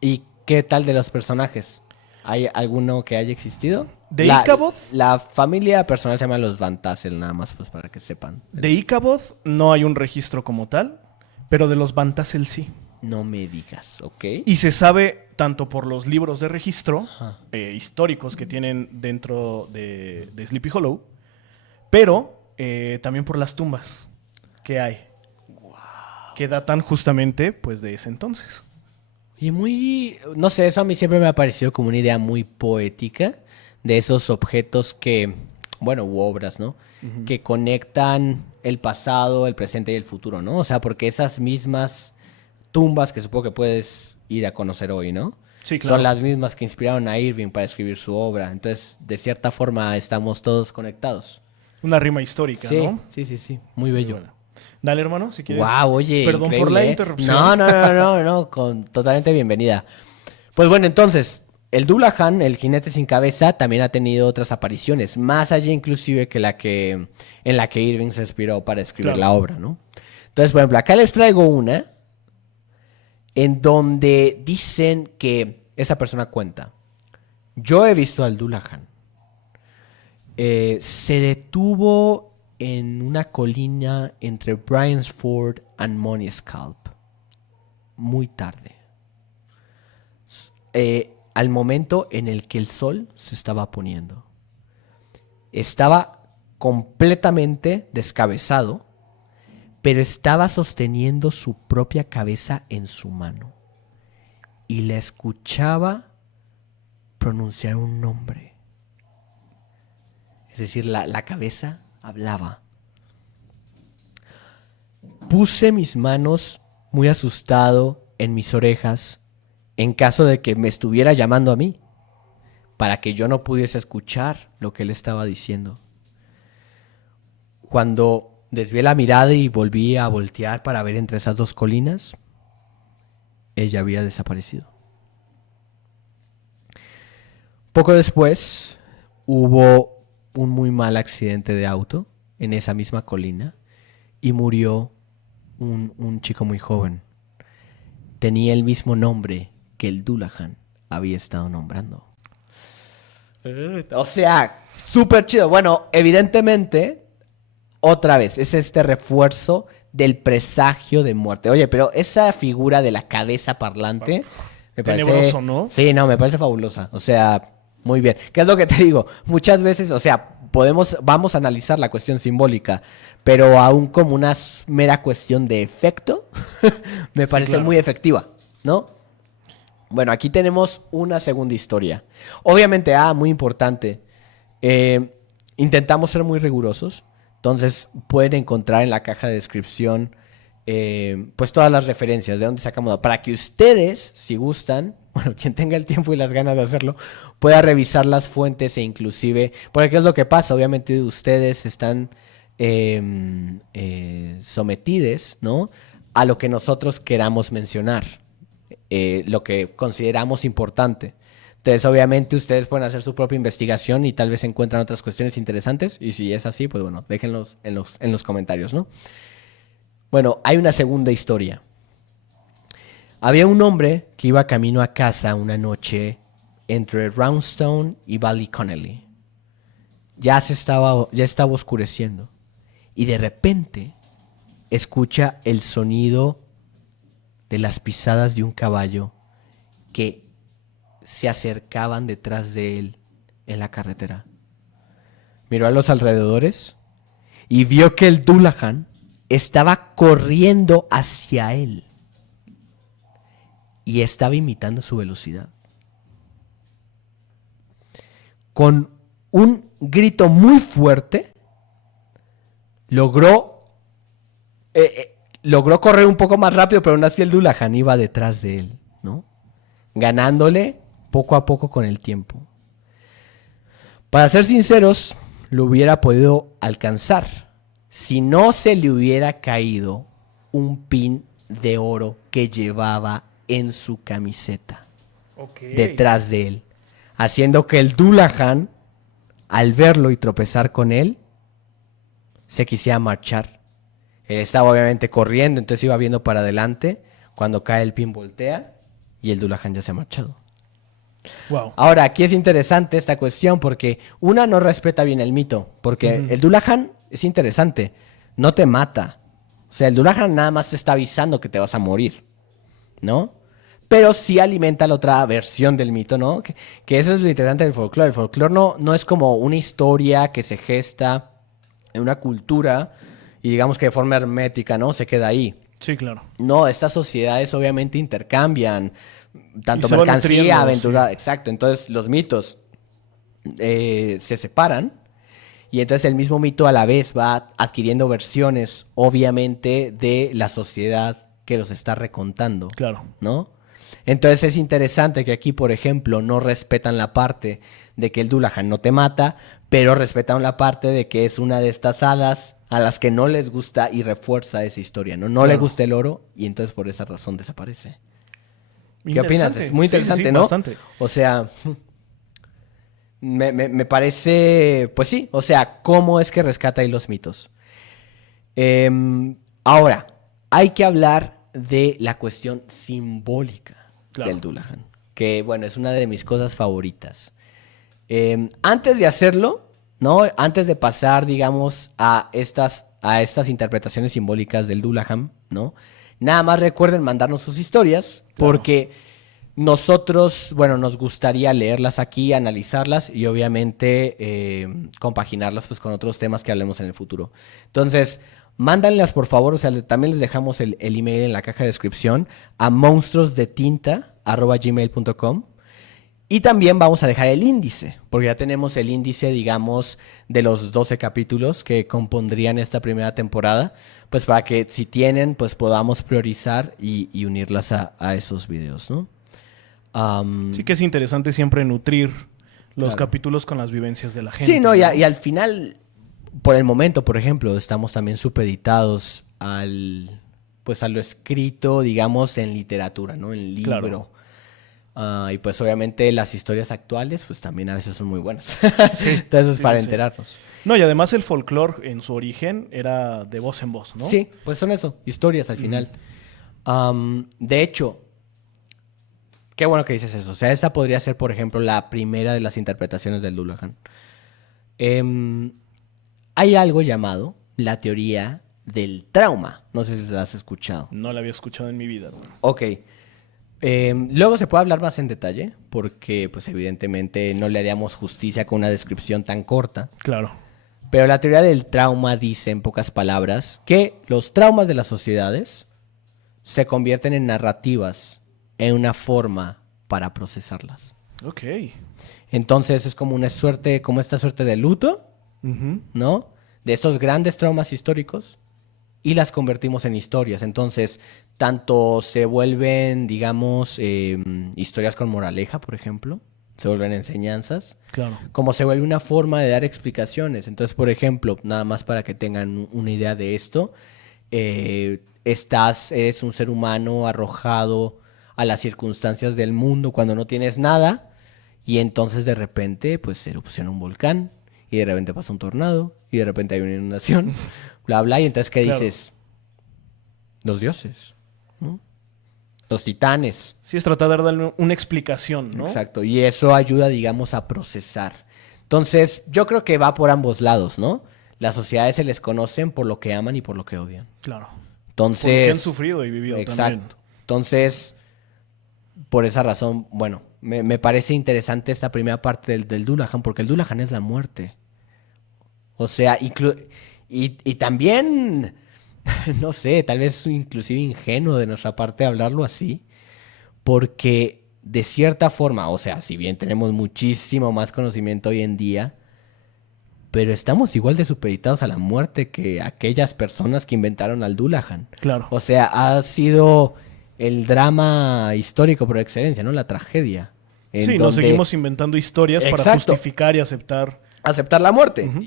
¿Y qué tal de los personajes? ¿Hay alguno que haya existido? De Icaboth. La familia personal se llama los Van Tassel, nada más pues para que sepan. De Icaboth no hay un registro como tal, pero de los Van Tassel sí. No me digas, ¿ok? Y se sabe tanto por los libros de registro históricos que tienen dentro de Sleepy Hollow, pero también por las tumbas que hay. Wow. Que datan justamente pues de ese entonces. Y no sé, eso a mí siempre me ha parecido como una idea muy poética de esos objetos u obras, ¿no? Uh-huh. Que conectan el pasado, el presente y el futuro, ¿no? O sea, porque esas mismas tumbas que supongo que puedes ir a conocer hoy, ¿no? Sí, claro. Son las mismas que inspiraron a Irving para escribir su obra. Entonces, de cierta forma, estamos todos conectados. Una rima histórica, sí, ¿no? Sí. Muy bello. Muy bueno. Dale, hermano, si quieres. Wow, oye, perdón increíble, por la interrupción. No, totalmente bienvenida. Pues bueno, entonces, el Dullahan, el jinete sin cabeza, también ha tenido otras apariciones, más allá inclusive que en la que Irving se inspiró para escribir la obra, ¿no? Entonces, por ejemplo, acá les traigo una en donde dicen que esa persona cuenta: yo he visto al Dullahan. Se detuvo en una colina entre Bryansford y Moniescalp muy tarde, al momento en el que el sol se estaba poniendo. Estaba completamente descabezado, pero estaba sosteniendo su propia cabeza en su mano y la escuchaba pronunciar un nombre. Es decir, la cabeza hablaba. Puse mis manos muy asustado en mis orejas en caso de que me estuviera llamando a mí, para que yo no pudiese escuchar lo que él estaba diciendo. Cuando desvié la mirada y volví a voltear para ver entre esas dos colinas, ella había desaparecido. Poco después hubo un muy mal accidente de auto en esa misma colina y murió un chico muy joven. Tenía el mismo nombre que el Dullahan había estado nombrando. O sea, súper chido. Bueno, evidentemente, otra vez, es este refuerzo del presagio de muerte. Oye, pero esa figura de la cabeza parlante me parece... Tenebroso, ¿no? Sí, no, me parece fabulosa. O sea, muy bien. ¿Qué es lo que te digo? Muchas veces, o sea, vamos a analizar la cuestión simbólica, pero aún como una mera cuestión de efecto, me parece muy efectiva, ¿no? Bueno, aquí tenemos una segunda historia. Obviamente, muy importante, intentamos ser muy rigurosos, entonces pueden encontrar en la caja de descripción pues todas las referencias de dónde sacamos, para que ustedes, si gustan, bueno, quien tenga el tiempo y las ganas de hacerlo, pueda revisar las fuentes e inclusive, porque ¿qué es lo que pasa? Obviamente ustedes están sometidos, ¿no?, a lo que nosotros queramos mencionar, lo que consideramos importante. Entonces, obviamente, ustedes pueden hacer su propia investigación y tal vez encuentran otras cuestiones interesantes. Y si es así, pues bueno, déjenlos en los comentarios, ¿no? Bueno, hay una segunda historia. Había un hombre que iba camino a casa una noche entre Roundstone y Ballyconnelly. Ya estaba oscureciendo. Y de repente escucha el sonido de las pisadas de un caballo que se acercaban detrás de él en la carretera. Miró a los alrededores y vio que el Dullahan estaba corriendo hacia él y estaba imitando su velocidad. Con un grito muy fuerte, logró correr un poco más rápido, pero aún así el Dullahan iba detrás de él, ¿no? Ganándole poco a poco con el tiempo. Para ser sinceros, lo hubiera podido alcanzar si no se le hubiera caído un pin de oro que llevaba en su camiseta detrás de él, haciendo que el Dullahan, al verlo y tropezar con él, se quisiera marchar. Él estaba obviamente corriendo, entonces iba viendo para adelante. Cuando cae el pin, voltea y el Dullahan ya se ha marchado. Wow. Ahora, aquí es interesante esta cuestión porque una no respeta bien el mito, porque el Dullahan es interesante, no te mata. O sea, el Dullahan nada más te está avisando que te vas a morir, ¿no? Pero sí alimenta la otra versión del mito, ¿no? Que eso es lo interesante del folclore. El folclore no es como una historia que se gesta en una cultura y digamos que de forma hermética, ¿no? Se queda ahí. Sí, claro. No, estas sociedades obviamente intercambian tanto Y se van mercancía, nutriendo, aventura, sí. exacto. Entonces los mitos se separan y entonces el mismo mito a la vez va adquiriendo versiones, obviamente, de la sociedad que los está recontando, Claro. ¿no? Entonces es interesante que aquí, por ejemplo, no respetan la parte de que el Dullahan no te mata, pero respetan la parte de que es una de estas hadas a las que no les gusta y refuerza esa historia, ¿no? No le Claro. gusta el oro y entonces por esa razón desaparece. ¿Qué Interesante. opinas? Es muy Sí, sí, interesante, sí, ¿no? bastante. O sea, me parece, pues sí, o sea, cómo es que rescata ahí los mitos. Ahora, hay que hablar de la cuestión simbólica Claro. del Dullahan, que bueno, es una de mis cosas favoritas. Antes de hacerlo, ¿no? Antes de pasar, digamos, a estas interpretaciones simbólicas del Dullahan, ¿no? Nada más recuerden mandarnos sus historias, Claro. porque nosotros, bueno, nos gustaría leerlas aquí, analizarlas y obviamente compaginarlas pues con otros temas que hablemos en el futuro. Entonces, mándanlas por favor, o sea, también les dejamos el email en la caja de descripción a monstruosdetinta@gmail.com. Y también vamos a dejar el índice, porque ya tenemos el índice, digamos, de los 12 capítulos que compondrían esta primera temporada, pues para que si tienen, pues podamos priorizar y unirlas a esos videos, ¿no? Sí que es interesante siempre nutrir los Claro. capítulos con las vivencias de la gente. Sí, no, y al final, por el momento, por ejemplo, estamos también supeditados pues a lo escrito, digamos, en literatura, ¿no? En libro. Claro. Y pues obviamente las historias actuales, pues también a veces son muy buenas. Entonces, sí, para sí. enterarnos. No, y además el folclore en su origen era de voz en voz, ¿no? Sí, pues son eso, historias al final. De hecho, qué bueno que dices eso. O sea, esta podría ser, por ejemplo, la primera de las interpretaciones del Dullahan. Hay algo llamado la teoría del trauma. No sé si la has escuchado. No la había escuchado en mi vida. Ok. Luego se puede hablar más en detalle, porque pues evidentemente no le haríamos justicia con una descripción tan corta. Claro. Pero la teoría del trauma dice, en pocas palabras, que los traumas de las sociedades se convierten en narrativas, en una forma para procesarlas. Ok. Entonces es como una suerte, como esta suerte de luto, Ujú. ¿no? De estos grandes traumas históricos y las convertimos en historias. Entonces, tanto se vuelven, digamos, historias con moraleja, por ejemplo, se vuelven enseñanzas, Claro. como se vuelve una forma de dar explicaciones. Entonces, por ejemplo, nada más para que tengan una idea de esto, eres un ser humano arrojado a las circunstancias del mundo cuando no tienes nada y entonces de repente pues se erupciona un volcán y de repente pasa un tornado y de repente hay una inundación, bla, bla, y entonces ¿qué Claro. dices? Los dioses, ¿no? Los titanes. Sí, es tratar de darle una explicación, ¿no? Exacto, y eso ayuda, digamos, a procesar. Entonces, yo creo que va por ambos lados, ¿no? Las sociedades se les conocen por lo que aman y por lo que odian. Claro. Entonces, Porque han sufrido y vivido exacto. también. Entonces, por esa razón, bueno, me parece interesante esta primera parte del Dullahan, porque el Dullahan es la muerte. O sea, y también no sé, tal vez inclusive ingenuo de nuestra parte hablarlo así, porque de cierta forma, o sea, si bien tenemos muchísimo más conocimiento hoy en día, pero estamos igual de supeditados a la muerte que aquellas personas que inventaron al Dullahan. Claro. O sea, ha sido el drama histórico por excelencia, ¿no? La tragedia. En Sí, nos donde seguimos inventando historias para Exacto. justificar y aceptar. aceptar la muerte. Ujú.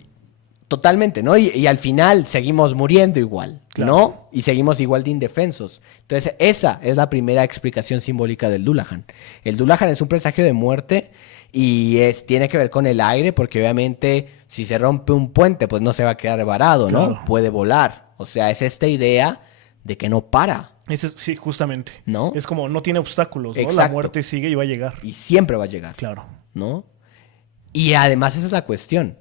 Totalmente, ¿no? Y al final seguimos muriendo igual, Claro. ¿no? Y seguimos igual de indefensos. Entonces, esa es la primera explicación simbólica del Dullahan. El Dullahan es un presagio de muerte y tiene que ver con el aire, porque obviamente si se rompe un puente, pues no se va a quedar varado, ¿no? Claro. Puede volar. O sea, es esta idea de que no para, Sí, justamente. ¿no? Es como no tiene obstáculos, ¿no? La Exacto. muerte sigue y va a llegar. Y siempre va a llegar, Claro. ¿no? Y además esa es la cuestión.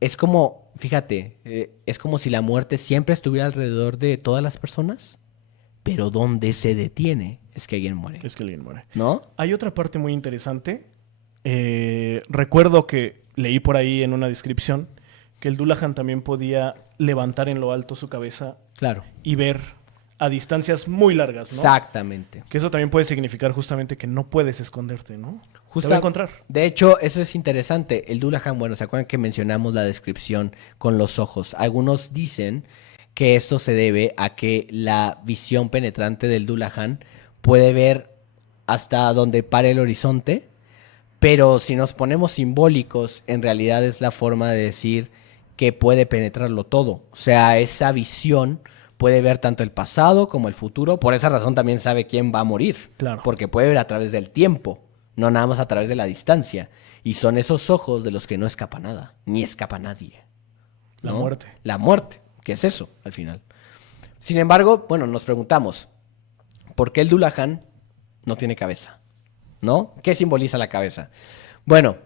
Es como, fíjate, es como si la muerte siempre estuviera alrededor de todas las personas, pero donde se detiene es que alguien muere, Es que alguien muere. ¿no? Hay otra parte muy interesante. Recuerdo que leí por ahí en una descripción que el Dullahan también podía levantar en lo alto su cabeza Claro. y ver a distancias muy largas, ¿no? Exactamente. Que eso también puede significar justamente que no puedes esconderte, ¿no? Te Justa- va a encontrar. De hecho, eso es interesante. El Dullahan, bueno, ¿se acuerdan que mencionamos la descripción con los ojos? Algunos dicen que esto se debe a que la visión penetrante del Dullahan puede ver hasta donde pare el horizonte, pero si nos ponemos simbólicos, en realidad es la forma de decir que puede penetrarlo todo. O sea, esa visión puede ver tanto el pasado como el futuro. Por esa razón también sabe quién va a morir. Claro. Porque puede ver a través del tiempo, no nada más a través de la distancia. Y son esos ojos de los que no escapa nada, ni escapa nadie. La ¿no? muerte. La muerte, que es eso, al final. Sin embargo, bueno, nos preguntamos, ¿por qué el Dullahan no tiene cabeza? ¿No? ¿Qué simboliza la cabeza? Bueno,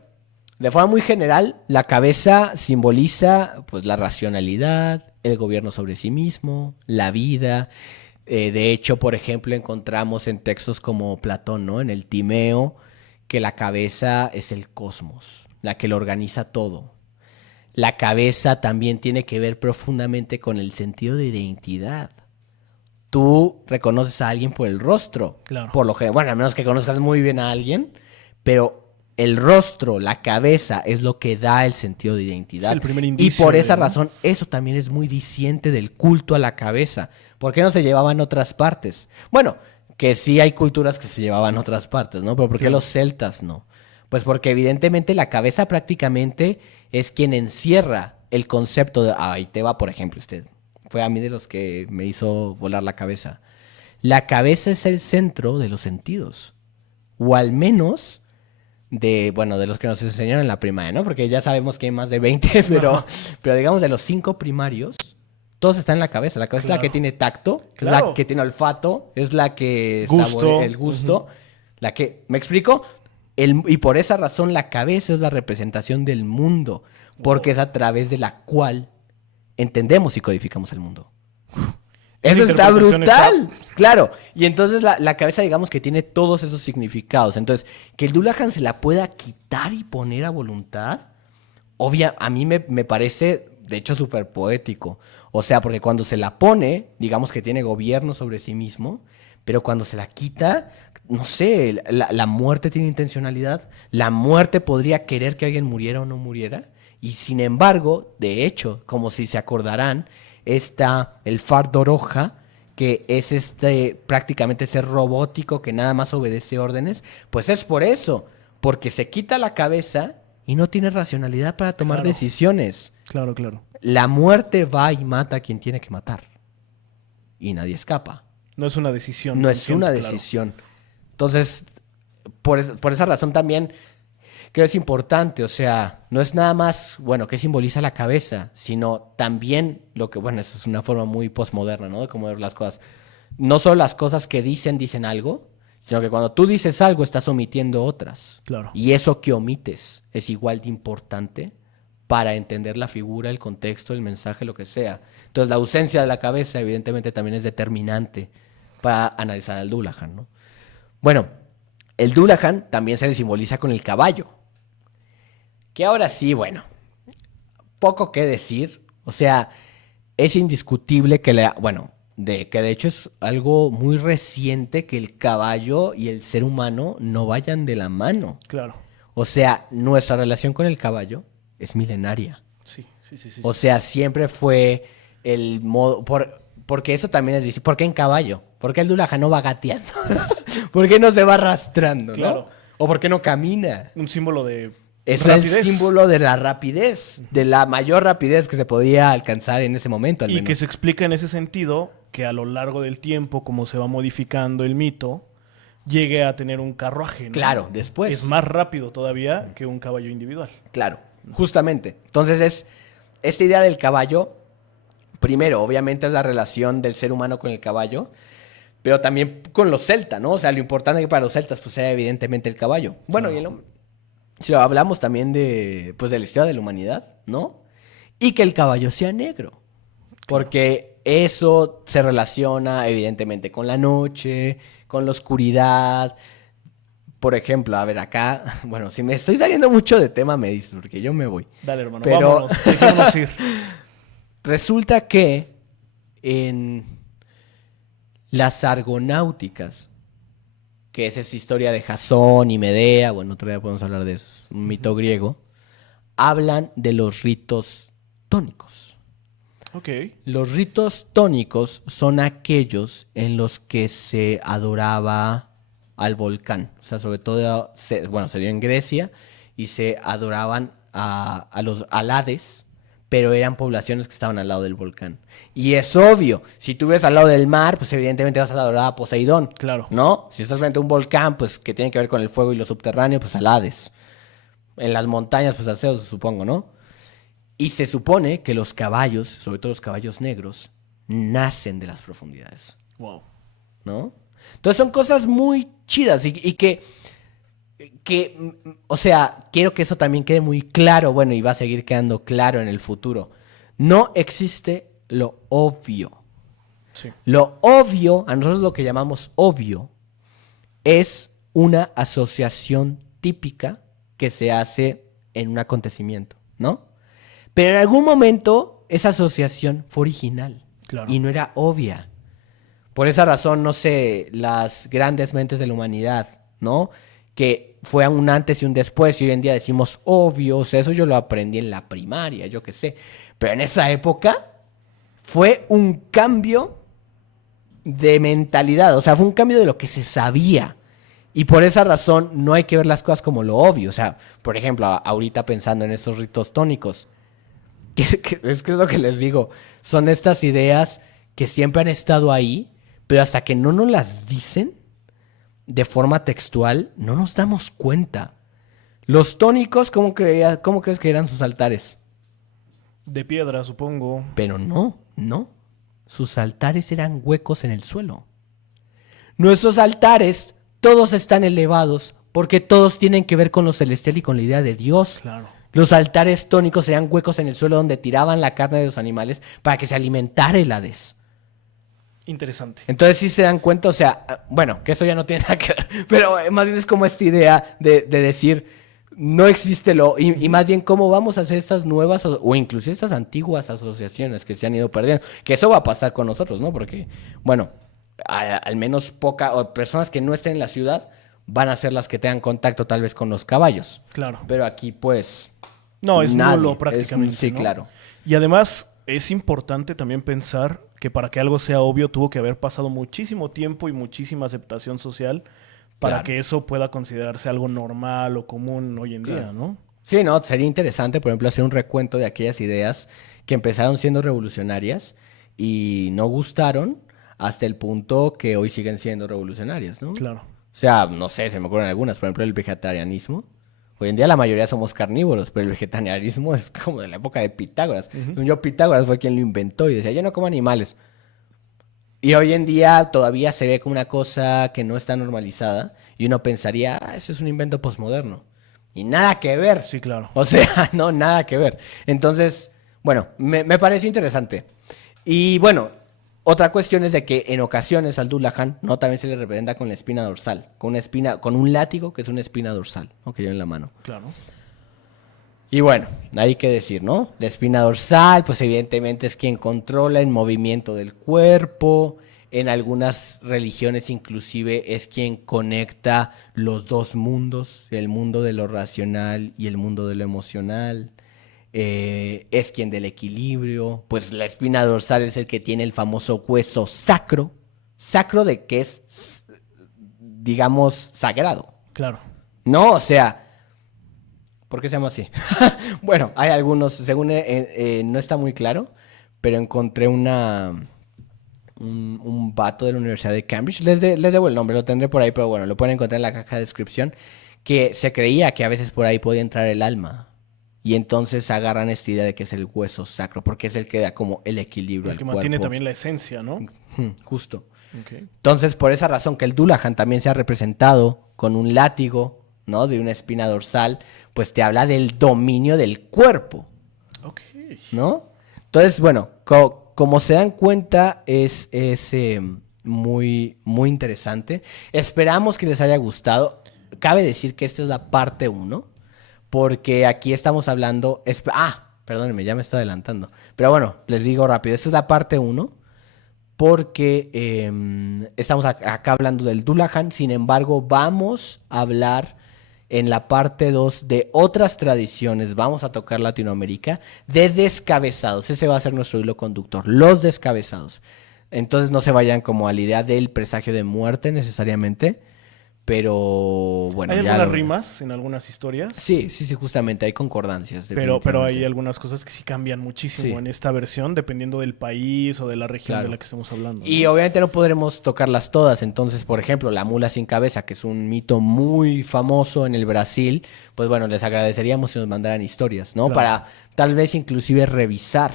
de forma muy general, la cabeza simboliza pues la racionalidad, el gobierno sobre sí mismo, la vida. De hecho, por ejemplo, encontramos en textos como Platón, ¿no? En el Timeo, que la cabeza es el cosmos, la que lo organiza todo. La cabeza también tiene que ver profundamente con el sentido de identidad. Tú reconoces a alguien por el rostro. Claro. Por lo que, bueno, a menos que conozcas muy bien a alguien, pero el rostro, la cabeza, es lo que da el sentido de identidad. Sí, el primer Y indicio por de, esa ¿no? razón, eso también es muy diciente del culto a la cabeza. ¿Por qué no se llevaba en otras partes? Bueno, que sí hay culturas que se llevaban en otras partes, ¿no? Pero ¿por qué Claro. los celtas no? Pues porque evidentemente la cabeza prácticamente es quien encierra el concepto de... Ahí te va, por ejemplo, usted. Fue a mí de los que me hizo volar la cabeza. La cabeza es el centro de los sentidos. O al menos de, bueno, de los que nos enseñaron en la primaria, ¿no? Porque ya sabemos que hay más de 20, pero digamos de los 5 primarios, todos están en la cabeza. La cabeza es la Claro. que tiene tacto, es Claro. la que tiene olfato, es la que Gusto. saborea el gusto, la que, ¿me explico? Y por esa razón la cabeza es la representación del mundo, porque es a través de la cual entendemos y codificamos el mundo. Esa Eso está interpretación brutal. Claro. Y entonces la cabeza, digamos que tiene todos esos significados. Entonces, que el Dullahan se la pueda quitar y poner a voluntad, a mí me parece, de hecho, súper poético. O sea, porque cuando se la pone, digamos que tiene gobierno sobre sí mismo, pero cuando se la quita, no sé, la muerte tiene intencionalidad. La muerte podría querer que alguien muriera o no muriera. Y sin embargo, de hecho, como si se acordarán, está el Fardoroja, que es prácticamente ser robótico que nada más obedece órdenes. Pues es por eso, porque se quita la cabeza y no tiene racionalidad para tomar Claro. decisiones. Claro, claro. La muerte va y mata a quien tiene que matar. Y nadie escapa. No es una decisión. No es consciente, una claro. decisión. Entonces, por esa razón también creo que es importante. O sea, no es nada más, bueno, qué simboliza la cabeza, sino también lo que, bueno, eso es una forma muy postmoderna, ¿no? De cómo ver las cosas. No solo las cosas que dicen algo, sino que cuando tú dices algo estás omitiendo otras. Claro. Y eso que omites es igual de importante para entender la figura, el contexto, el mensaje, lo que sea. Entonces, la ausencia de la cabeza, evidentemente, también es determinante para analizar al Dullahan, ¿no? Bueno, el Dullahan también se le simboliza con el caballo. Que ahora sí, bueno, poco que decir. O sea, es indiscutible que que de hecho es algo muy reciente que el caballo y el ser humano no vayan de la mano. Claro. O sea, nuestra relación con el caballo es milenaria. Sí. O sea, siempre fue el modo... porque eso también es decir, ¿por qué en caballo? ¿Por qué el Dullahan no va gateando? ¿Por qué no se va arrastrando, Claro. no? ¿O por qué no camina? Un símbolo de Es rapidez. el símbolo de la rapidez, de la mayor rapidez que se podía alcanzar en ese momento, al Y menos. que se explica en ese sentido que a lo largo del tiempo, como se va modificando el mito, llegue a tener un carruaje, ¿no? Claro, después. Es más rápido todavía que un caballo individual. Claro, justamente. Entonces es esta idea del caballo, primero, obviamente es la relación del ser humano con el caballo, pero también con los celtas, ¿no? O sea, lo importante que para los celtas pues era evidentemente el caballo. Bueno, y si hablamos también de la historia de la humanidad, ¿no? Y que el caballo sea negro, porque eso se relaciona evidentemente con la noche, con la oscuridad. Por ejemplo, a ver, acá, bueno, si me estoy saliendo mucho de tema, me dices, porque yo me voy. Dale, hermano, Pero vámonos, dejémonos ir. resulta que en las argonáuticas, que es esa historia de Jasón y Medea, bueno, otro día podemos hablar de eso, es un mito griego, hablan de los ritos tónicos. Ok. Los ritos tónicos son aquellos en los que se adoraba al volcán. O sea, sobre todo, se dio en Grecia y se adoraban al Hades, pero eran poblaciones que estaban al lado del volcán. Y es obvio, si tú ves al lado del mar, pues evidentemente vas a adorar a Poseidón. Claro. ¿No? Si estás frente a un volcán, pues que tiene que ver con el fuego y lo subterráneo, pues al Hades. En las montañas, pues a Zeus, supongo, ¿no? Y se supone que los caballos, sobre todo los caballos negros, nacen de las profundidades, Wow. ¿no? Entonces son cosas muy chidas y que, o sea, quiero que eso también quede muy claro, bueno, y va a seguir quedando claro en el futuro. No existe lo obvio. Sí. Lo obvio, a nosotros lo que llamamos obvio, es una asociación típica que se hace en un acontecimiento, ¿no? Pero en algún momento esa asociación fue original. Claro. Y no era obvia. Por esa razón, no sé, las grandes mentes de la humanidad, ¿no? Que fue un antes y un después, y hoy en día decimos obvio, o sea, eso yo lo aprendí en la primaria, yo qué sé. Pero en esa época fue un cambio de mentalidad, o sea, fue un cambio de lo que se sabía. Y por esa razón no hay que ver las cosas como lo obvio. O sea, por ejemplo, ahorita pensando en estos ritos tónicos, es que es lo que les digo, son estas ideas que siempre han estado ahí, pero hasta que no nos las dicen de forma textual, no nos damos cuenta. Los tónicos, ¿cómo crees que eran sus altares? De piedra, supongo. Pero no. Sus altares eran huecos en el suelo. Nuestros altares, todos están elevados porque todos tienen que ver con lo celestial y con la idea de Dios. Claro. Los altares tónicos eran huecos en el suelo donde tiraban la carne de los animales para que se alimentara el Hades. Interesante. Entonces sí se dan cuenta, o sea, bueno, que eso ya no tiene nada que ver, pero más bien es como esta idea de decir, no existe y más bien cómo vamos a hacer estas nuevas o incluso estas antiguas asociaciones que se han ido perdiendo, que eso va a pasar con nosotros, ¿no? Porque, bueno, al menos personas que no estén en la ciudad van a ser las que tengan contacto tal vez con los caballos. Claro. Pero aquí pues... No, es nadie. nulo prácticamente. Sí, ¿no? claro. Y además es importante también pensar que para que algo sea obvio tuvo que haber pasado muchísimo tiempo y muchísima aceptación social para Claro. que eso pueda considerarse algo normal o común hoy en día, Claro. ¿no? Sí, no, sería interesante, por ejemplo, hacer un recuento de aquellas ideas que empezaron siendo revolucionarias y no gustaron hasta el punto que hoy siguen siendo revolucionarias, ¿no? Claro. O sea, no sé, se me ocurren algunas, por ejemplo, el vegetarianismo. Hoy en día la mayoría somos carnívoros, pero el vegetarianismo es como de la época de Pitágoras. Según yo, Pitágoras fue quien lo inventó y decía, yo no como animales. Y hoy en día todavía se ve como una cosa que no está normalizada y uno pensaría, eso es un invento posmoderno. Y nada que ver. Sí, claro. O sea, no, nada que ver. Entonces, bueno, me parece interesante. Y bueno, otra cuestión es de que en ocasiones al Dullahan no también se le representa con la espina dorsal, con una espina, con un látigo que es una espina dorsal, ¿no? Que lleva en la mano. Claro. Y bueno, hay que decir, ¿no? La espina dorsal, pues evidentemente es quien controla el movimiento del cuerpo. En algunas religiones inclusive es quien conecta los dos mundos, el mundo de lo racional y el mundo de lo emocional. Es quien del equilibrio. Pues la espina dorsal es el que tiene el famoso hueso sacro. Sacro de que es, digamos, sagrado. Claro. No, o sea, ¿por qué se llama así? Bueno, hay algunos, según no está muy claro, pero encontré un vato de la Universidad de Cambridge. Les debo el nombre, lo tendré por ahí, pero bueno, lo pueden encontrar en la caja de descripción. Que se creía que a veces por ahí podía entrar el alma. Y entonces agarran esta idea de que es el hueso sacro, porque es el que da como el equilibrio El al que cuerpo. mantiene también la esencia, ¿no? Justo. Ok. Entonces, por esa razón que el Dullahan también se ha representado con un látigo, ¿no? De una espina dorsal, pues te habla del dominio del cuerpo, Ok. ¿no? Entonces, bueno, como se dan cuenta, es muy, muy interesante. Esperamos que les haya gustado. Cabe decir que esta es la parte 1, porque aquí estamos hablando... perdónenme, ya me estoy adelantando. Pero bueno, les digo rápido, esta es la parte 1. Porque estamos acá hablando del Dullahan. Sin embargo, vamos a hablar en la parte 2 de otras tradiciones. Vamos a tocar Latinoamérica de descabezados. Ese va a ser nuestro hilo conductor, los descabezados. Entonces no se vayan como a la idea del presagio de muerte necesariamente. Pero bueno, Hay ya algunas rimas en algunas historias, Sí, justamente hay concordancias. pero hay Definitivamente. algunas cosas que sí cambian muchísimo Sí. en esta versión, dependiendo del país o de la región Claro. de la que estemos hablando, ¿no? Y obviamente no podremos tocarlas todas. Entonces, por ejemplo, la mula sin cabeza, que es un mito muy famoso en el Brasil, pues bueno, les agradeceríamos si nos mandaran historias, ¿no? Claro. Para tal vez inclusive revisar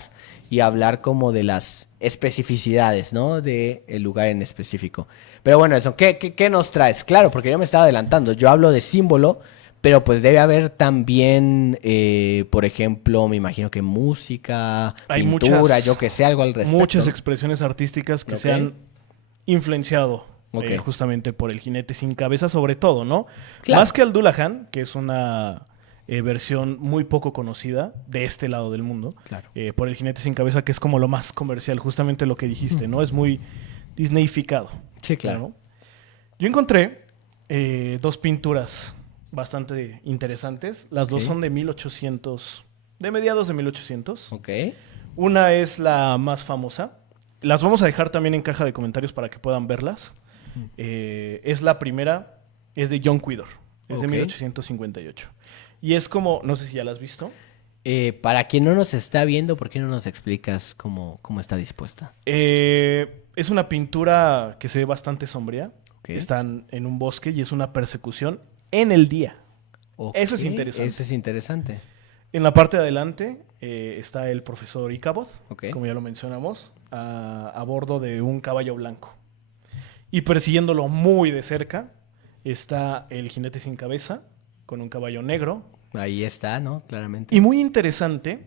y hablar como de las especificidades, ¿no? De el lugar en específico. Pero bueno, eso, ¿qué nos traes? Claro, porque yo me estaba adelantando. Yo hablo de símbolo, pero pues debe haber también, por ejemplo, me imagino que música, Hay pintura, yo que sé, algo al respecto. muchas expresiones artísticas que Ok. se han influenciado Ok. justamente por el jinete sin cabeza, sobre todo, ¿no? Claro. Más que el Dullahan, que es una versión muy poco conocida de este lado del mundo, Claro. por el jinete sin cabeza, que es como lo más comercial, justamente lo que dijiste, ¿no? Es muy Disneyficado. Sí, claro. ¿no? Yo encontré dos pinturas bastante interesantes. Las dos Ok. son de 1800, de mediados de 1800. Ok. Una es la más famosa. Las vamos a dejar también en caja de comentarios para que puedan verlas. Es la primera, es de John Quidor. Es de Ok. 1858. Y es como, no sé si ya la has visto. Para quien no nos está viendo, ¿por qué no nos explicas cómo está dispuesta? Es una pintura que se ve bastante sombría. Ok. Están en un bosque y es una persecución en el día. Ok, Eso es interesante. Eso es interesante. En la parte de adelante está el profesor Ichabod, Ok. como ya lo mencionamos, a bordo de un caballo blanco. Y persiguiéndolo muy de cerca está el jinete sin cabeza, con un caballo negro. Ahí está, ¿no? Claramente. Y muy interesante,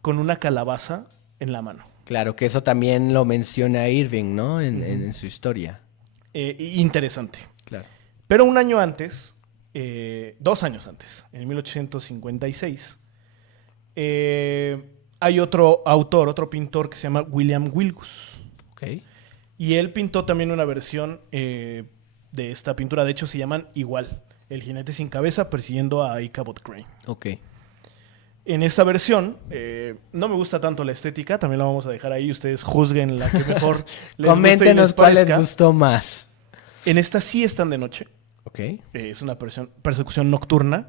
con una calabaza en la mano. Claro, que eso también lo menciona Irving, ¿no? En su historia. Interesante. Claro. Pero un año antes, 2 años antes, en 1856, hay otro autor, otro pintor que se llama William Wilgus. Ok. Y él pintó también una versión de esta pintura. De hecho, se llaman igual. El jinete sin cabeza persiguiendo a Ichabod Crane. Ok. En esta versión, no me gusta tanto la estética. También la vamos a dejar ahí. Ustedes juzguen la que mejor les Coméntenos guste y les cuál les parezca. gustó más. En esta sí están de noche. Ok. Es una persecución nocturna.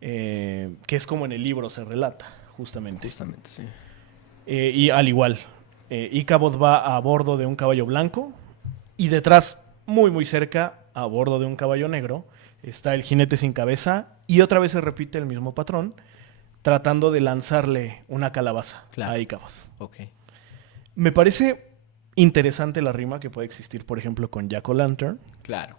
Que es como en el libro se relata, justamente. Justamente, sí. Y al igual, Ichabod va a bordo de un caballo blanco y detrás, muy muy cerca, a bordo de un caballo negro, está el jinete sin cabeza y otra vez se repite el mismo patrón, tratando de lanzarle una calabaza Claro. a Ichabod. Ok. Me parece interesante la rima que puede existir, por ejemplo, con Jack-o'-lantern. Claro.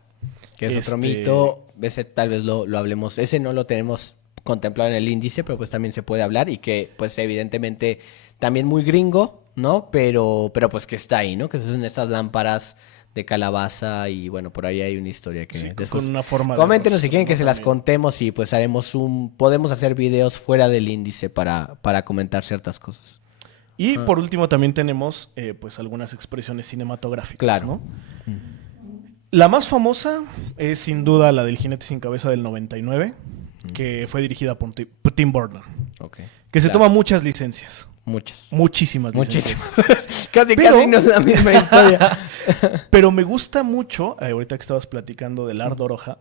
Que es otro Este- mito. Ese tal vez lo hablemos. Ese no lo tenemos contemplado en el índice, pero pues también se puede hablar y que pues evidentemente también muy gringo, ¿no? Pero pues que está ahí, ¿no? Que son estas lámparas de calabaza y bueno, por ahí hay una historia que Sí, después... con una forma de Coméntenos si rostro, quieren que ¿no? se las También. contemos y pues podemos hacer videos fuera del índice para comentar ciertas cosas. Y por último también tenemos pues algunas expresiones cinematográficas, Claro. ¿no? La más famosa es sin duda la del Jinete sin cabeza del 99, que fue dirigida por Tim Burton, Ok. que se Claro. toma muchas licencias, Muchas. muchísimas licencias. Muchísimas. Casi Pero- no es la misma historia. Pero me gusta mucho, ahorita que estabas platicando del Ardor Roja,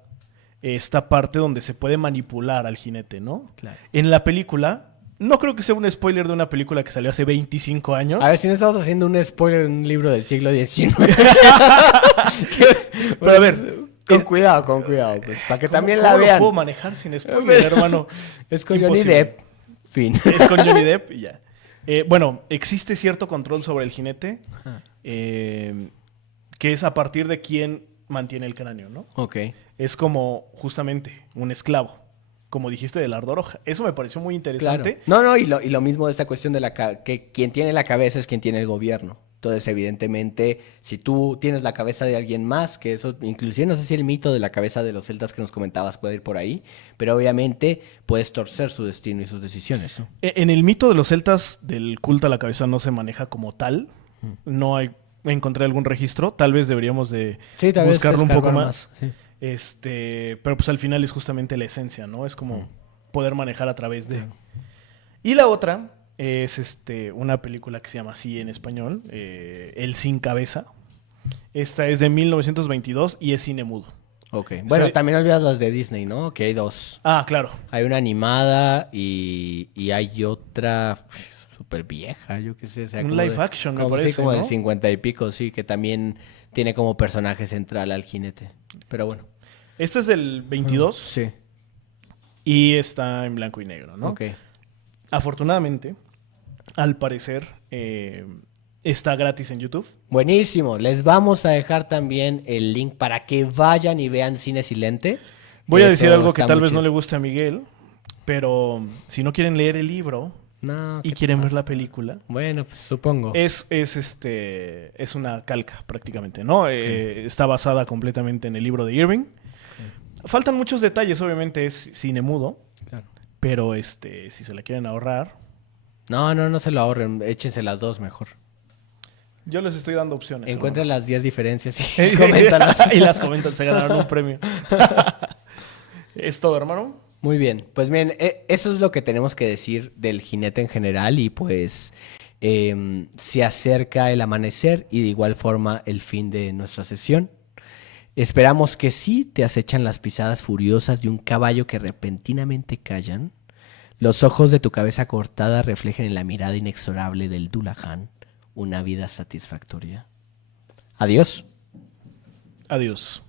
esta parte donde se puede manipular al jinete, ¿no? Claro. En la película, no creo que sea un spoiler de una película que salió hace 25 años. A ver, si no estamos haciendo un spoiler en un libro del siglo XIX. Pero a ver, Con cuidado, pues, para que ¿cómo- también cómo la lo vean. puedo manejar sin spoiler, hermano? Es con Johnny Imposible. Depp. Fin. Es con Johnny Depp y ya. Bueno, existe cierto control sobre el jinete, que es a partir de quién mantiene el cráneo, ¿no? Ok. Es como justamente un esclavo, como dijiste del Ardor Roja. Eso me pareció muy Claro. interesante. No, y lo mismo de esta cuestión de que quien tiene la cabeza es quien tiene el gobierno. Entonces, evidentemente, si tú tienes la cabeza de alguien más, que eso, inclusive no sé si el mito de la cabeza de los celtas que nos comentabas puede ir por ahí, pero obviamente puedes torcer su destino y sus decisiones, ¿no? En el mito de los celtas, del culto a la cabeza no se maneja como tal. No hay, encontré algún registro. Tal vez deberíamos de Sí, tal vez buscarlo un poco escarbar más. sí. Pero pues al final es justamente la esencia, ¿no? Es como poder manejar a través de... Y la otra es una película que se llama así en español, El Sin Cabeza. Esta es de 1922 y es cine mudo. Ok. Bueno, sea, también olvidas las de Disney, ¿no? Que hay dos. Ah, claro. Hay una animada y hay otra súper vieja, yo qué sé. O sea, Un como live de- action, me como, parece, Sí, como ¿no? del 50 y pico, sí, que también tiene como personaje central al jinete. Pero bueno. Esta es del 22 Sí. y está en blanco y negro, ¿no? Ok. Afortunadamente, al parecer, está gratis en YouTube. Buenísimo. Les vamos a dejar también el link para que vayan y vean Cine Silente. Voy a Eso decir algo que está tal muy vez no chido. le guste a Miguel, pero si no quieren leer el libro No, y ¿qué te quieren ver pasa? la película, Bueno, pues supongo. es una calca prácticamente, ¿no? Está basada completamente en el libro de Irving. Faltan muchos detalles, obviamente es cine mudo, Claro. pero si se la quieren ahorrar, No se lo ahorren. Échense las dos mejor. yo les estoy dando opciones. Encuentren hermano. las 10 diferencias y coméntalas. Y las comentan, se ganaron un premio. Es todo, hermano. Muy bien, pues miren, eso es lo que tenemos que decir del jinete en general y pues se acerca el amanecer y de igual forma el fin de nuestra sesión. Esperamos que sí te acechan las pisadas furiosas de un caballo que repentinamente callan. Los ojos de tu cabeza cortada reflejen en la mirada inexorable del Dullahan una vida satisfactoria. Adiós. Adiós.